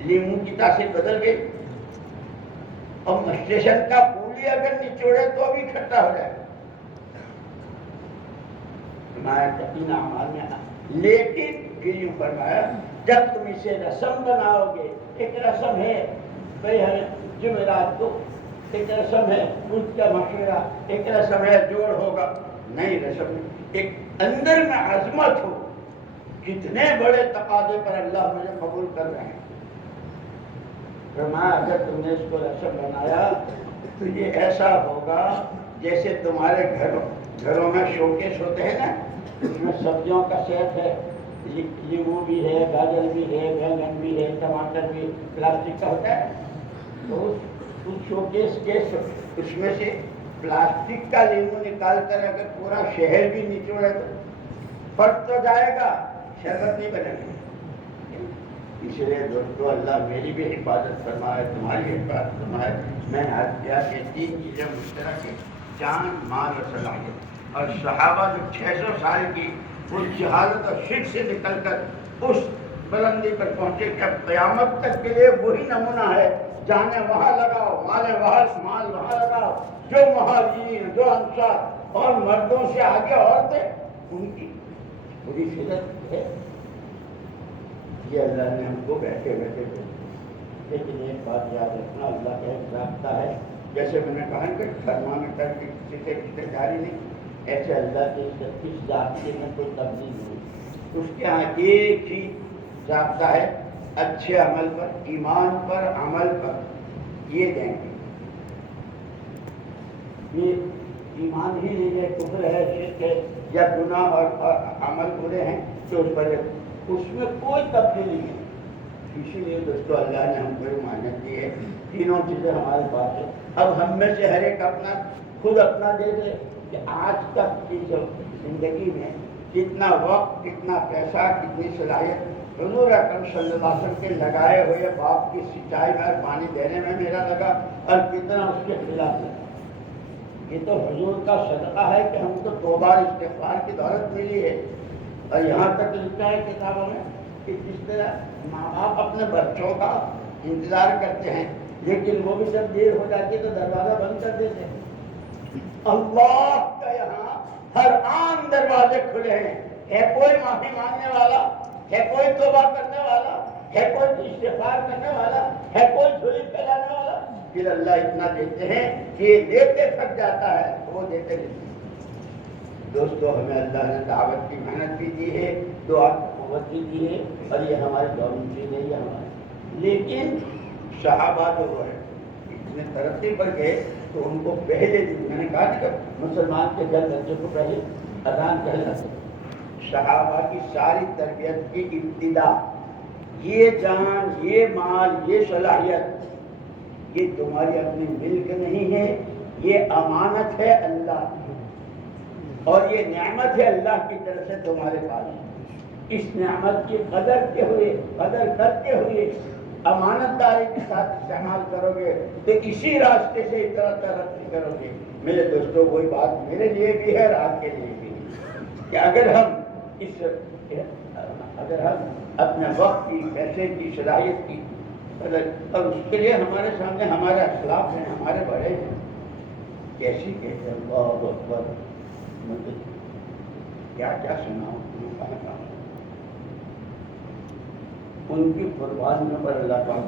لیمو کی تاثیر بدل گئی. اور اسٹیشن کا پولی اگر نچوڑے تو ابھی کھٹا ہو جائے گا. کتنا اعمال میں آنا. لیکن پھر یوں فرمایا جب تم اسے رسم بناؤ گے، ایک رسم ہے بھائی ہمیں جمعرات کو، ایک رسم ہے خود کا مشورہ، ایک رسم ہے جوڑ ہوگا، نہیں رسم ایک اندر میں عظمت ہو، کتنے بڑے تقاضے پر اللہ مجھے قبول کر رہے ہیں. فرمایا اگر تم نے اس کو رسم بنایا تو یہ ایسا ہوگا جیسے تمہارے گھروں میں شوکیس ہوتے ہیں نا، اس میں سبزیوں کا سیٹ ہے، لیمو بھی ہے، گاجر بھی ہے، بینگن بھی ہے، ٹماٹر بھی پلاسٹک کا ہوتا ہے. تو اس شوکیس کے اس میں سے پلاسٹک کا لیمو نکال کر اگر پورا شہر بھی نچوڑے تو پھٹ تو جائے گا، شربت نہیں بنے گا. اس لیے دوستو اللہ میری بھی حفاظت فرمائے، تمہاری حفاظت فرمائے. میں نے عرض کیا کہ 3 چیزیں مشترک ہیں، جان، مال اور صلاحیت. اور صحابہ جو 600 سال کی اس جہالت اور شرک سے نکل کر اس بلندی پر پہنچے کہ اب قیامت تک کے لیے وہی نمونہ ہے. جانیں وہاں لگاؤ، مال وہاں لگاؤ. جو مہاجرین، جو انصار اور مردوں سے آگے عورتیں، ان کی پوری فطرت ہے. یہ اللہ نے ہم کو بیٹھے بیٹھے دے. لیکن ایک بات یاد رکھنا، اللہ کا ایک رابطہ ہے. جیسے میں نے کہا کہ تھرمامیٹر کی کسی سے رشتے داری نہیں، ایسے اللہ کے اس ضابطے میں کوئی تبدیلی نہیں. اس کے ہاں ایک ہی ضابطہ ہے، اچھے عمل پر، ایمان پر، عمل پر. یہ دیں گے، یہ ایمان ہی نہیں ہے، کفر ہے، شرک ہے یا گناہ اور عمل برے ہیں تو اس میں کوئی تبدیلی نہیں. اسی لیے دوستو اللہ نے ہم کو مانت دی ہے، تینوں چیزیں ہمارے پاس ہیں. اب ہم میں سے ہر ایک خود اپنا دے دے کہ آج تک کی جو زندگی میں کتنا وقت، کتنا پیسہ، کتنی صلاحیت حضور اکرم صلی اللہ علیہ وسلم کے لگائے ہوئے باپ کی سچائی میں پانی دینے میں میرا لگا، اور کتنا اس کے خلاف لگا. یہ تو حضور کا صدقہ ہے کہ ہم کو توبہ استغفار کی دولت ملی ہے. اور یہاں تک لکھا ہے کتابوں میں کہ جس طرح ماں باپ اپنے بچوں کا انتظار کرتے ہیں، لیکن وہ بھی جب دیر ہو جاتی ہے تو دروازہ بند کر دیتے ہیں. اللہ کا یہاں ہر آن دروازے کھلے ہیں. ہے کوئی معافی مانگنے والا، ہے کوئی توبہ کرنے والا، ہے کوئی استغفار کرنے والا، ہے کوئی جھولی پھیلانے والا. پھر اللہ اتنا دیتے ہیں کہ یہ دیتے تھک جاتا ہے، وہ دیتے نہیں. دوستو ہمیں اللہ نے دعوت کی محنت بھی دی ہے، دعا کی قوت بھی دی ہے، اور یہ ہماری دولت بھی نہیں ہے ہماری. لیکن صحابہ جو ہے اتنے ترقی پر گئے تو ان کو پہلے دن میں نے کہا کہ مسلمان کے گھر بچوں کو پہلے اذان کہلاتے. صحابہ کی ساری تربیت کی ابتدا، یہ جان، یہ مال، یہ صلاحیت، یہ تمہاری اپنی ملک نہیں ہے، یہ امانت ہے اللہ کی، اور یہ نعمت ہے اللہ کی طرف سے تمہارے پاس. اس نعمت کی قدر کرتے ہوئے امانت داری کے ساتھ استعمال کرو گے تو اسی راستے سے اتنا ترقی کرو گے. میرے دوستوں وہی بات میرے لیے بھی ہے اور آپ کے لیے بھی کہ اگر ہم اپنے وقت کی، پیسے کی، صلاحیت کی، اور اس کے لیے ہمارے سامنے ہمارے اخلاق ہیں، ہمارے بڑے ہیں، کیسی کہتے ہیں اللہ اکبر، کیا کیا سنا ان کی قربانیوں پر اللہ پاک.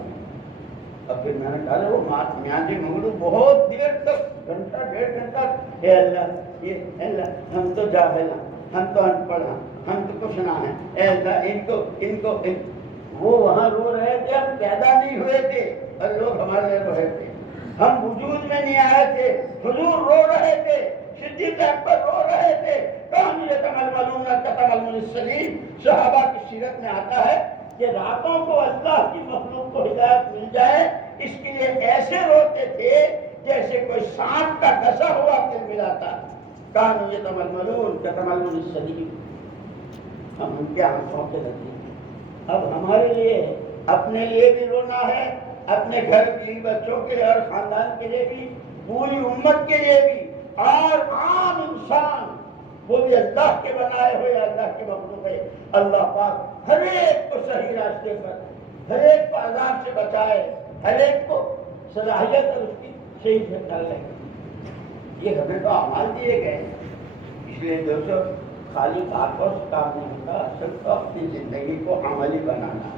اب پھر میں نے کہا وہ میاں جی منگلو بہت دیر تک، گھنٹہ 1.5 گھنٹہ، اے اللہ یہ اللہ ہم تو جاہل ہیں، ہم تو ان پڑھ ہیں، ہم تو کچھ نہ ہیں، اے اللہ ان کو وہ وہاں رو رہے تھے، ہم پیدا نہیں ہوئے تھے اور لوگ ہمارے لیے رہے تھے، ہم وجود میں نہیں آئے تھے، حضور رو رہے تھے، صدیق اکبر رو رہے تھے. کہاں یتململون کتململ السلیم. صحابہ کی سیرت میں آتا ہے کہ راتوں کو اللہ کی مخلوق کو ہدایت مل جائے اس کے لیے ایسے روتے تھے جیسے کوئی سانپ کا ڈسا ہوا تل ملاتا. کانوا یتململون کتململ الصدید، ہم ان کے آنکھوں کے لگے۔ اب ہمارے لیے اپنے لیے بھی رونا ہے، اپنے گھر بیوی بچوں کے لیے اور خاندان کے لیے بھی، پوری امت کے لیے بھی، اور عام انسان وہ بھی اللہ کے بنائے ہوئے اللہ کے مخلوق ہے۔ اللہ پاک ہر ایک کو صحیح راستے پر، ہر ایک کو عذاب سے بچائے، ہر ایک کو صلاحیت اور اس کی صحیح سے ڈالے۔ یہ ہمیں تو اعمال دیے گئے، اس لیے دوستو خالی باتوں سے کام نہیں ہوتا، اصل تو اپنی زندگی کو عملی بنانا۔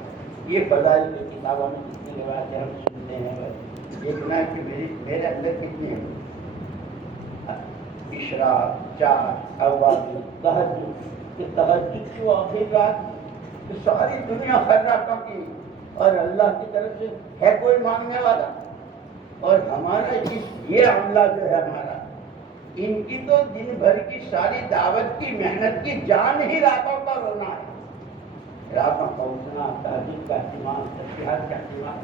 یہ فضائل کی کتابوں میں جتنی روایتیں ہم سنتے ہیں، دیکھنا کہ میرے اندر کتنی ہیں، اشراق، چار، اوابی، تہجد، کہ تہجد کی وہ آخری رات کہ ساری دنیا ہر راتوں کی، اور اللہ کی طرف سے ہے کوئی مانگنے والا، اور ہمارا یہ عملہ جو ہے ہمارا، ان کی تو دن بھر کی ساری دعوت کی محنت کی جان ہی راتوں کا رونا ہے۔ راتوں کا اٹھنا، تہجد کا اہتمام، تسبیحات کا اہتمام،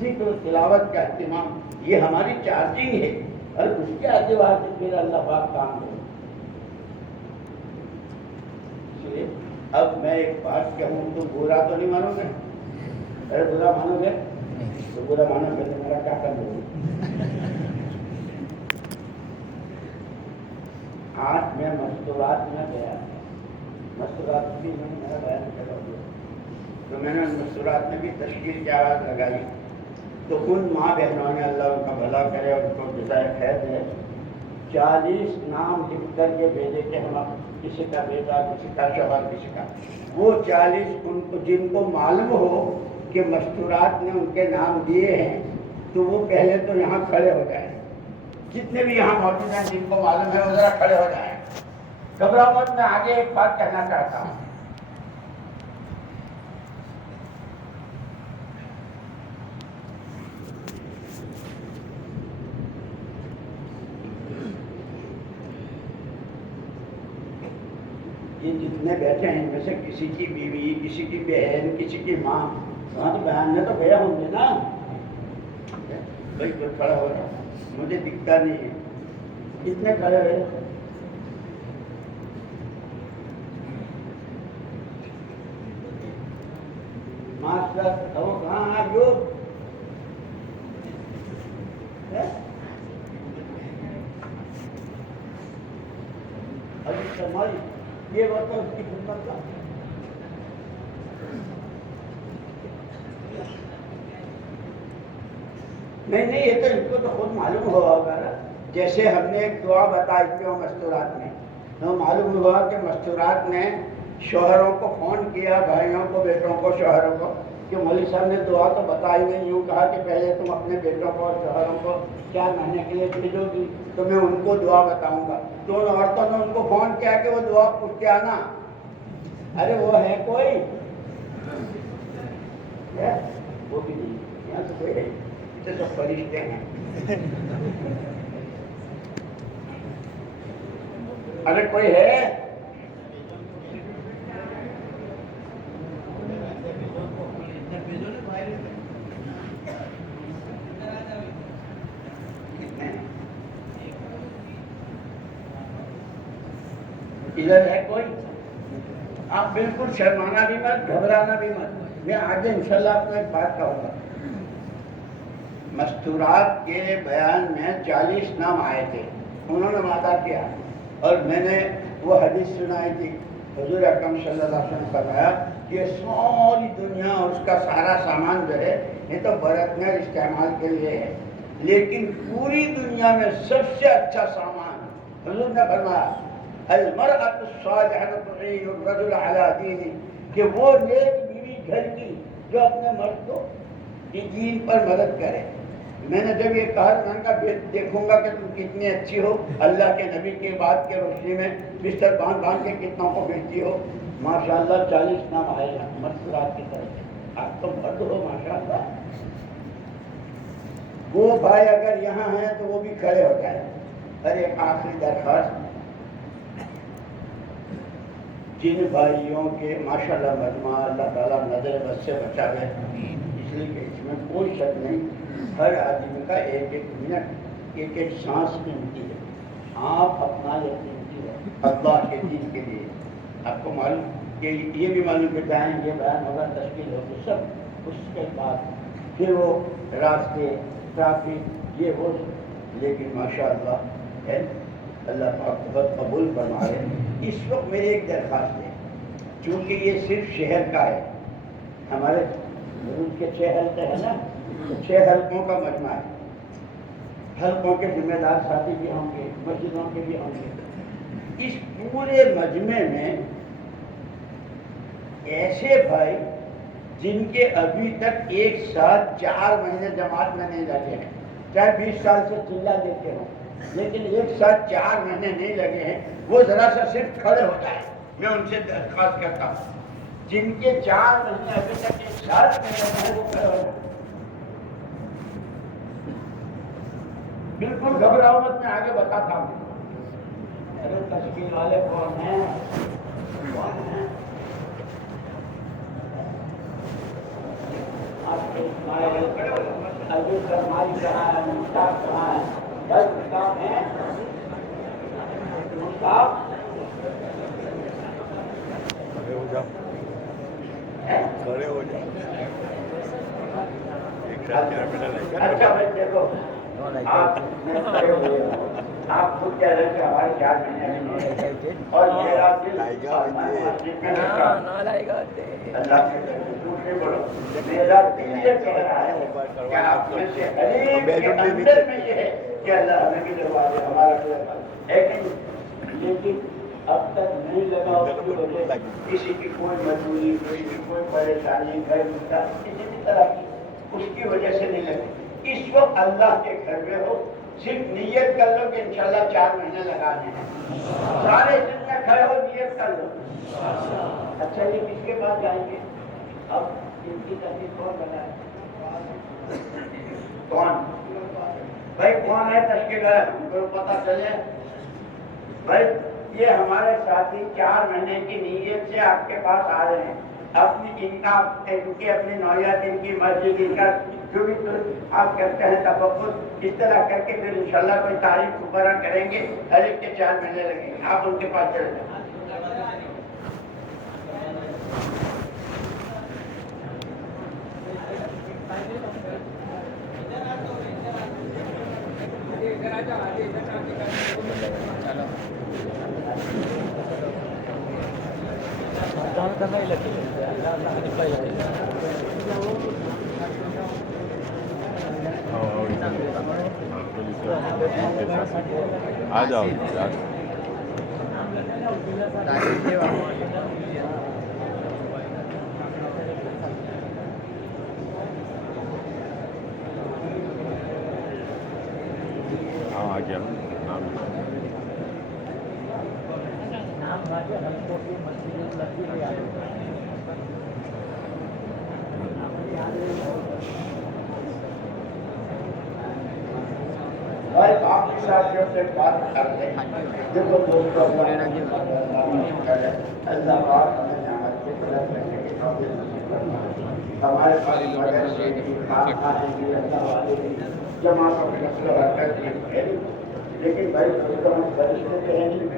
ذکر و تلاوت کا اہتمام، یہ ہماری چارجنگ ہے، اور اس کے اعتبار سے پھر اللہ پاک کام کرے۔ اس لیے اب میں ایک بات کہوں، تم برا تو نہیں مانو گے؟ ارے برا مانو گے تو برا مانو گے تو میرا کیا کر دو گے؟ آج میں مستورات میں گیا، مستورات بھی میں نے میرا بیان کرا دیا، تو میں نے مستورات میں بھی تشکیل کی آواز لگائی، تو ان ماں بہنوں نے اللہ ان کا بھلا کرے اور ان کو جزائے خیر دے، 40 نام لکھ کر کے بھیجے کہ ہم کسی کا بیٹا، کسی کا شوہر، کسی کا، وہ 40 ان کو جن کو معلوم ہو کہ مستورات نے ان کے نام دیے ہیں، تو وہ پہلے تو یہاں کھڑے ہو جائیں، جتنے بھی یہاں موجود ہیں جن کو معلوم ہے وہ ذرا کھڑے ہو جائیں۔ گھبراؤ مت، میں آگے ایک بات کہنا چاہتا ہوں۔ یہ جتنے بیٹھے ہیں ان میں سے کسی کی بیوی، کسی کی بہن، کسی کی ماں، وہاں تو بیان میں تو گیا ہوں گے نا؟ بھائی کوئی کھڑا ہو رہا، مجھے دکھتا نہیں ہے، کتنے کھڑے ہوئے؟ ماسٹر وہ کہاں جو ابھی سمجھ یہ بتا اس کی خدمت کا نہیں، یہ تو ان کو تو خود معلوم ہوا ہوگا نا، جیسے ہم نے ایک دعا بتائی تھی مستورات میں، تو معلوم ہوا کہ مستورات نے شوہروں کو فون کیا، بھائیوں کو، بیٹوں کو، شوہروں کو، کہ مولوی صاحب نے دعا تو بتائی نہیں، یوں کہا کہ پہلے تم اپنے بیٹوں کو اور شوہروں کو 4 مہینے کے لیے بھیجو گی تو میں ان کو دعا بتاؤں گا، تو ان عورتوں نے ان کو فون کیا کہ وہ دعا پوچھ کے آنا۔ ارے وہ ہے کوئی؟ وہ بھی نہیں، یہاں سے کوئی ہے، یہ سب فرشتے ہیں۔ ارے کوئی ہے؟ ادھر ہے کوئی؟ آپ بالکل شرمانا بھی مت، گھبرانا بھی مت۔ میں آگے انشاءاللہ آپ کو ایک بات کہوں گا، مستورات کے بیان میں 40 نام آئے تھے، انہوں نے وعدہ کیا، اور میں نے وہ حدیث سنائی تھی، حضور اکرم صلی اللہ علیہ وسلم نے فرمایا کہ ساری دنیا اور اس کا سارا سامان جو ہے یہ تو برتنے اور استعمال کے لیے ہے، لیکن پوری دنیا میں سب سے اچھا سامان حضور نے فرمایا المرأة الصالحة تعين الرجل على دينه، کہ وہ نیک بیوی گھر کی جو اپنے مرد کو دین پر مدد کرے۔ میں نے جب یہ کہا میں نے کہا دیکھوں گا کہ تم کتنی اچھی ہو، اللہ کے نبی کے بات کے روشنی میں بستر باندھ کے کتنوں کو بھیجتی ہو۔ ماشاءاللہ 40 نام آئے ہیں مستورات کی طرف سے، آپ تو مرد ہو ماشاءاللہ۔ وہ بھائی اگر یہاں ہیں تو وہ بھی کھڑے ہو جائیں۔ ارے آخری درخواست، جن بھائیوں کے ماشاءاللہ مجمع اللہ تعالیٰ نظر بد سے بچاوے، اس لیے کہ اس میں کوئی شک نہیں، ہر آدمی کا ایک ایک منٹ، ایک ایک سانس قیمتی ہے۔ آپ اپنا یقین اللہ کے دین کے لیے. آپ کو معلوم کہ یہ بھی معلوم کہ یہ بیان ہوگا تشکیل ہوگی سب اس کے بعد پھر وہ راستے ٹرافک یہ وہ, لیکن ماشاء اللہ اللہ پاک بہت قبول فرمائے. اس وقت میری ایک درخواست ہے, چونکہ یہ صرف شہر کا ہے, ہمارے ملک کے 6 حلقے ہیں نا, 6 حلقوں کا مجمع ہے. حلقوں کے ذمہ دار ساتھی بھی ہوں گے, مسجدوں کے بھی ہوں گے. اس پورے مجمع میں ایسے بھائی جن کے ابھی تک ایک ساتھ 4 مہینے جماعت میں نہیں لگے ہیں, چاہے 20 سال سے چلا دیتے ہوں, لیکن ایک ساتھ 4 مہینے نہیں لگے ہیں, وہ ذرا سا صرف کھڑے ہو جائیں. میں ان سے درخواست کرتا ہوں جن کے 4 مہینے ابھی تک ایک ساتھ نہیں لگے ہیں وہ کھڑے ہو جائیں. بالکل گھبراؤ مت, میں آگے بتاتا ہوں. ارے تشکیل والے کون ہیں؟ آپ کے ابھی سرمائی کہاں ہے, مشتاق کہاں ہے؟ بس مشتاق ہیں, مشتاق کھڑے ہو جاؤ, کھڑے ہو جاؤ. ایک ساتھ 4 مہینہ لگ گیا. اچھا بھائی دیکھو, آپ خود کہہ رہے ہیں کہ ہمارے 4 مہینے اور میرا دل اللہ دوسرے بولو, میرا دل یہ کہہ رہا ہے کہ آپ میں سے ہر ایک کے اندر میں یہ ہے کہ اللہ ہمیں بھی لگوا دے, ہمارا لیکن اب تک نہیں لگا. اس کی وجہ کسی کی کوئی مجبوری, کسی کی کوئی پریشانی, گھر کا کسی بھی طرح کی, اس کی وجہ سے نہیں لگے. اس وقت اللہ کے گھر میں ہو, صرف نیت کر لو کہ انشاءاللہ 4 مہینے لگانے ہیں. سارے دن میں کھڑے ہو, نیت کر لو. اچھا یہ کس کے پاس جائیں گے؟ اب ان کی تکلیف کون بنائے؟ کون بھائی, کون ہے تشکیل ہے, ہم کو پتا چلے. بھائی یہ ہمارے ساتھی 4 مہینے کی نیت سے آپ کے پاس آ رہے ہیں. اپنی ان کی اپنی نوعیت, ان کی مسجد, ان کا جو بھی آپ کرتے ہیں تفقد, اس طرح کر کے پھر انشاءاللہ کوئی تاریخ مقرر کریں گے. ہر ایک کے 4 مہینے لگیں گے. آپ ان کے پاس چلے جائیں. آ جاؤ. ہاں آ گیا. بھائی آپ کے ساتھ جو سے بات کرتے ہیں, دیکھو دوستوں, اللہ پاک ہمیں نعمت کی طرف رکھنے کی توفیق نصیب فرمائے. ہمارے پاس مدرسے کی خانقاہیں کی, اللہ والے کی جماعتوں کی نسل و حرکت کی ہے, لیکن بھائی دوستوں ہم فرشتے کے ہیں نہیں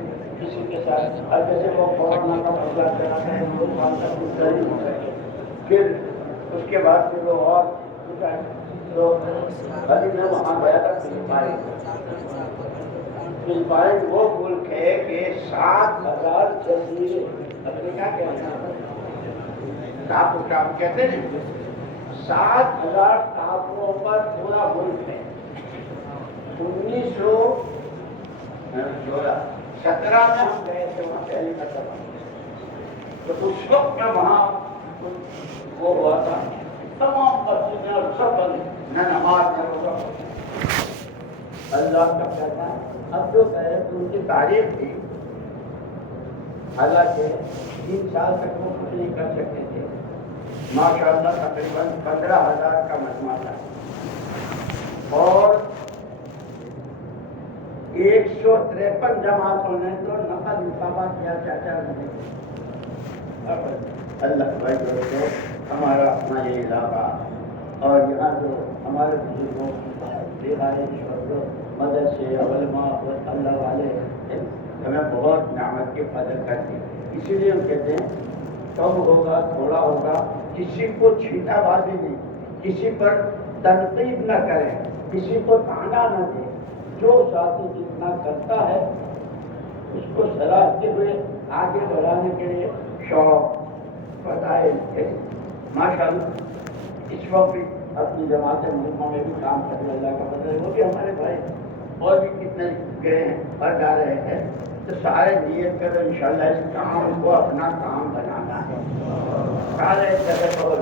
کسی کے ساتھ. اب جیسے وہ کورونا کا مسئلہ چلاتے ہیں, وہ کام کا کچھ نہیں ہو سکے, پھر اس کے بعد پھر وہ اور تو ابھی میں وہاں گیا تھا. فلپائن وہ ملک ہے کہ 7,000 جزیرے, افریقہ کے ٹاپو کہتے ہیں, 7,000 ٹاپوؤں پر پورا ملک ہے. 1917 میں ہم گئے تھے وہاں پہلی مرتبہ, تو اس وقت میں وہاں وہ ہوا تھا, تمام مسجدیں اور سب بند, نہ نماز نہ روزہ. اللہ کا کہنا ہے. اب جو کہہ رہے تھے ان کی تعریف تھی, حالانکہ 3 سال تک وہ کچھ نہیں کر سکتے تھے. ماشاءاللہ تقریباً 15,000 کا مجمع تھا اور 153 جماعتوں نے تو نقل مقابلہ کیا 4 مہینے. اللہ بھائی دوستو, ہمارا اپنا یہ علاقہ اور یہاں جو ہمارے بزرگوں کی رہائش اور جو مدرسے علماء اور اللہ والے ہمیں بہت نعمت کی قدر کرتی ہے. اسی لیے ہم کہتے ہیں کم ہوگا تھوڑا ہوگا، کسی کو چھیٹا بازی نہیں، کسی پر تنقید نہ کریں، کسی کو تانا نہ دیں. جو ساتھی جتنا کرتا ہے اس کو سراہتے ہوئے آگے بڑھانے کے لیے شوق بتائے. ماشاء اللہ اس وقت بھی اپنی جماعت ملکوں میں بھی کام کرنے اللہ کا بدل، وہ بھی ہمارے بھائی اور بھی کتنے گئے ہیں اور جا رہے ہیں. تو سارے نیت کرو انشاءاللہ اس کام کو اپنا کام بنانا ہے. سارے جگہ کو اور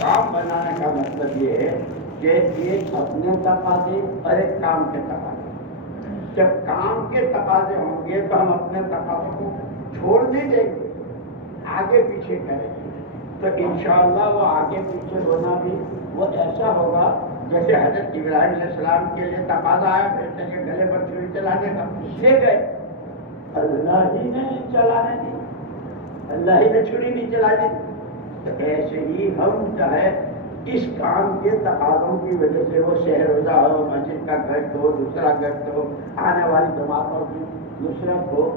کام بنانے کا مطلب یہ ہے کہ ایک اپنے تقاضے اور ایک کام کے تقاضے. جب کام کے تقاضے ہوں گے تو ہم اپنے تقاضوں کو چھوڑ نہیں دیں گے، آگے پیچھے کریں گے. تو انشاءاللہ وہ آگے پیچھے ہونا بھی وہ ایسا ہوگا جیسے حضرت ابراہیم علیہ السلام کے لیے تقاضا آیا بیٹے کے گلے پر چھری چلانے کا، لے گئے. اللہ ہی نے چلانے دی، اللہ ہی نے چھری نہیں چلا دی. تو ایسے ہی ہم جو ہے اس کام کے تقاضوں کی وجہ سے وہ شہر روزہ ہو، مسجد کا گشت ہو، دوسرا گشت ہو، آنے والی جماعتوں کی نصرت ہو،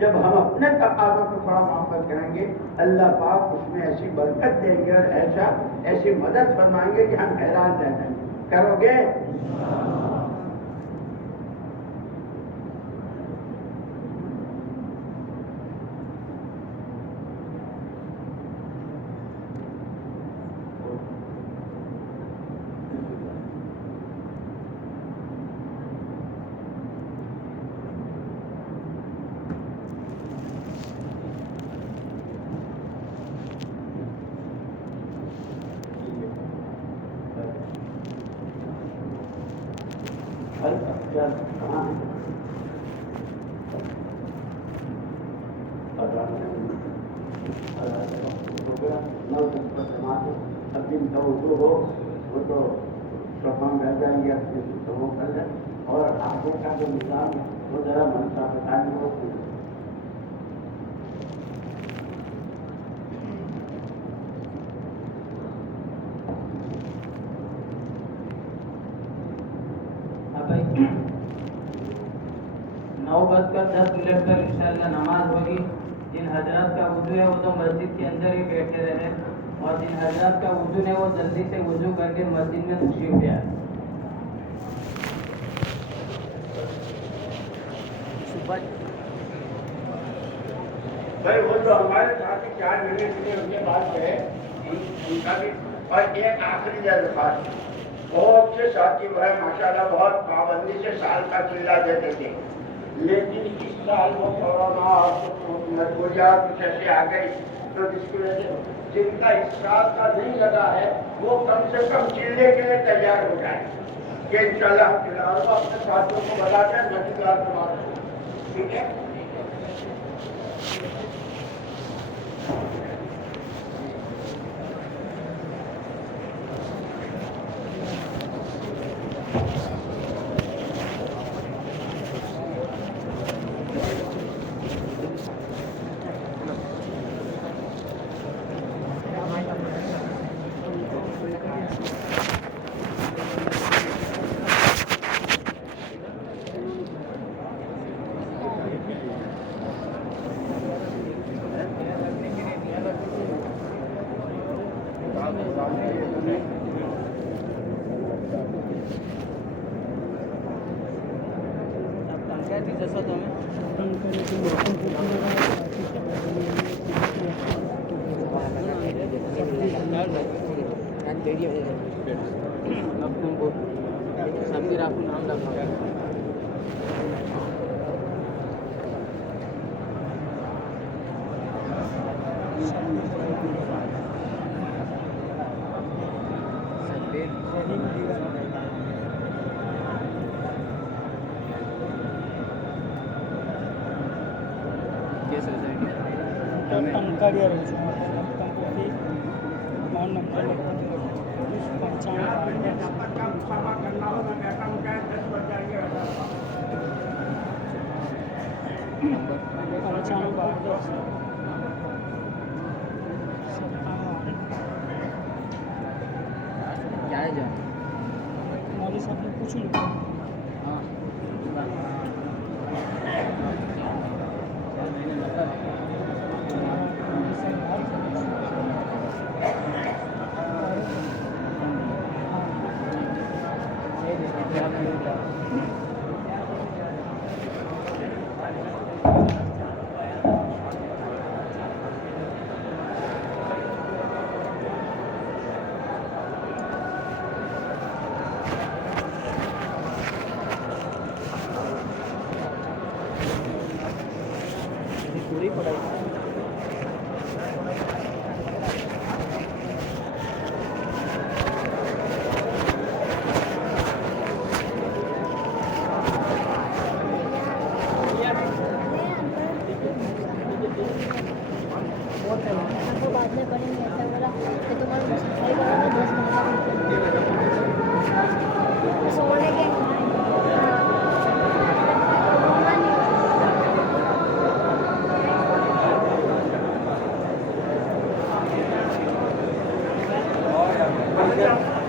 جب ہم اپنے تقاضوں کو تھوڑا محبت کریں گے اللہ پاک اس میں ایسی برکت دیں گے اور ایسی مدد فرمائیں گے کہ ہم حیران رہ جائیں گے. کرو گے؟ وہ تو ہم رہ جائیں گے اپنے وہ کر لیں. اور آگے کا جو نظام ہے وہ ذرا منصا بتانے کو نو بج کر 10 منٹ پر انشاءاللہ نماز ہوگی. جن حضرات کا وضو ہے وہ تو مسجد کے اندر ہی بیٹھے رہے، اور جن حضرات کا وضو ہے وہ جلدی سے وضو کر کے مسجد میں تشریف لے آئے. بھائی وہ تو ہمارے ساتھ 4 منٹ کے ان کے بعد گئے ان کا بھی. اور ایک آخری درخواست، بہت سے ساتھی بھائی ماشاءاللہ بہت پابندی سے سال کا چلہ دیتے تھے، لیکن اس سال وہ کورونا اور مجبوریات کچھ ایسے آ گئی تو جس کی وجہ سے جن کا اس سال کا نہیں لگا ہے وہ کم سے کم چلے کے لیے تیار ہو جائے کہ انشاءاللہ ہم چلا وہ اپنے ساتھیوں کو بتا دیں نتیجات کے بعد. ٹھیک ہے؟ مولوی صاحب نے کچھ لکھا. ٹھیک ہے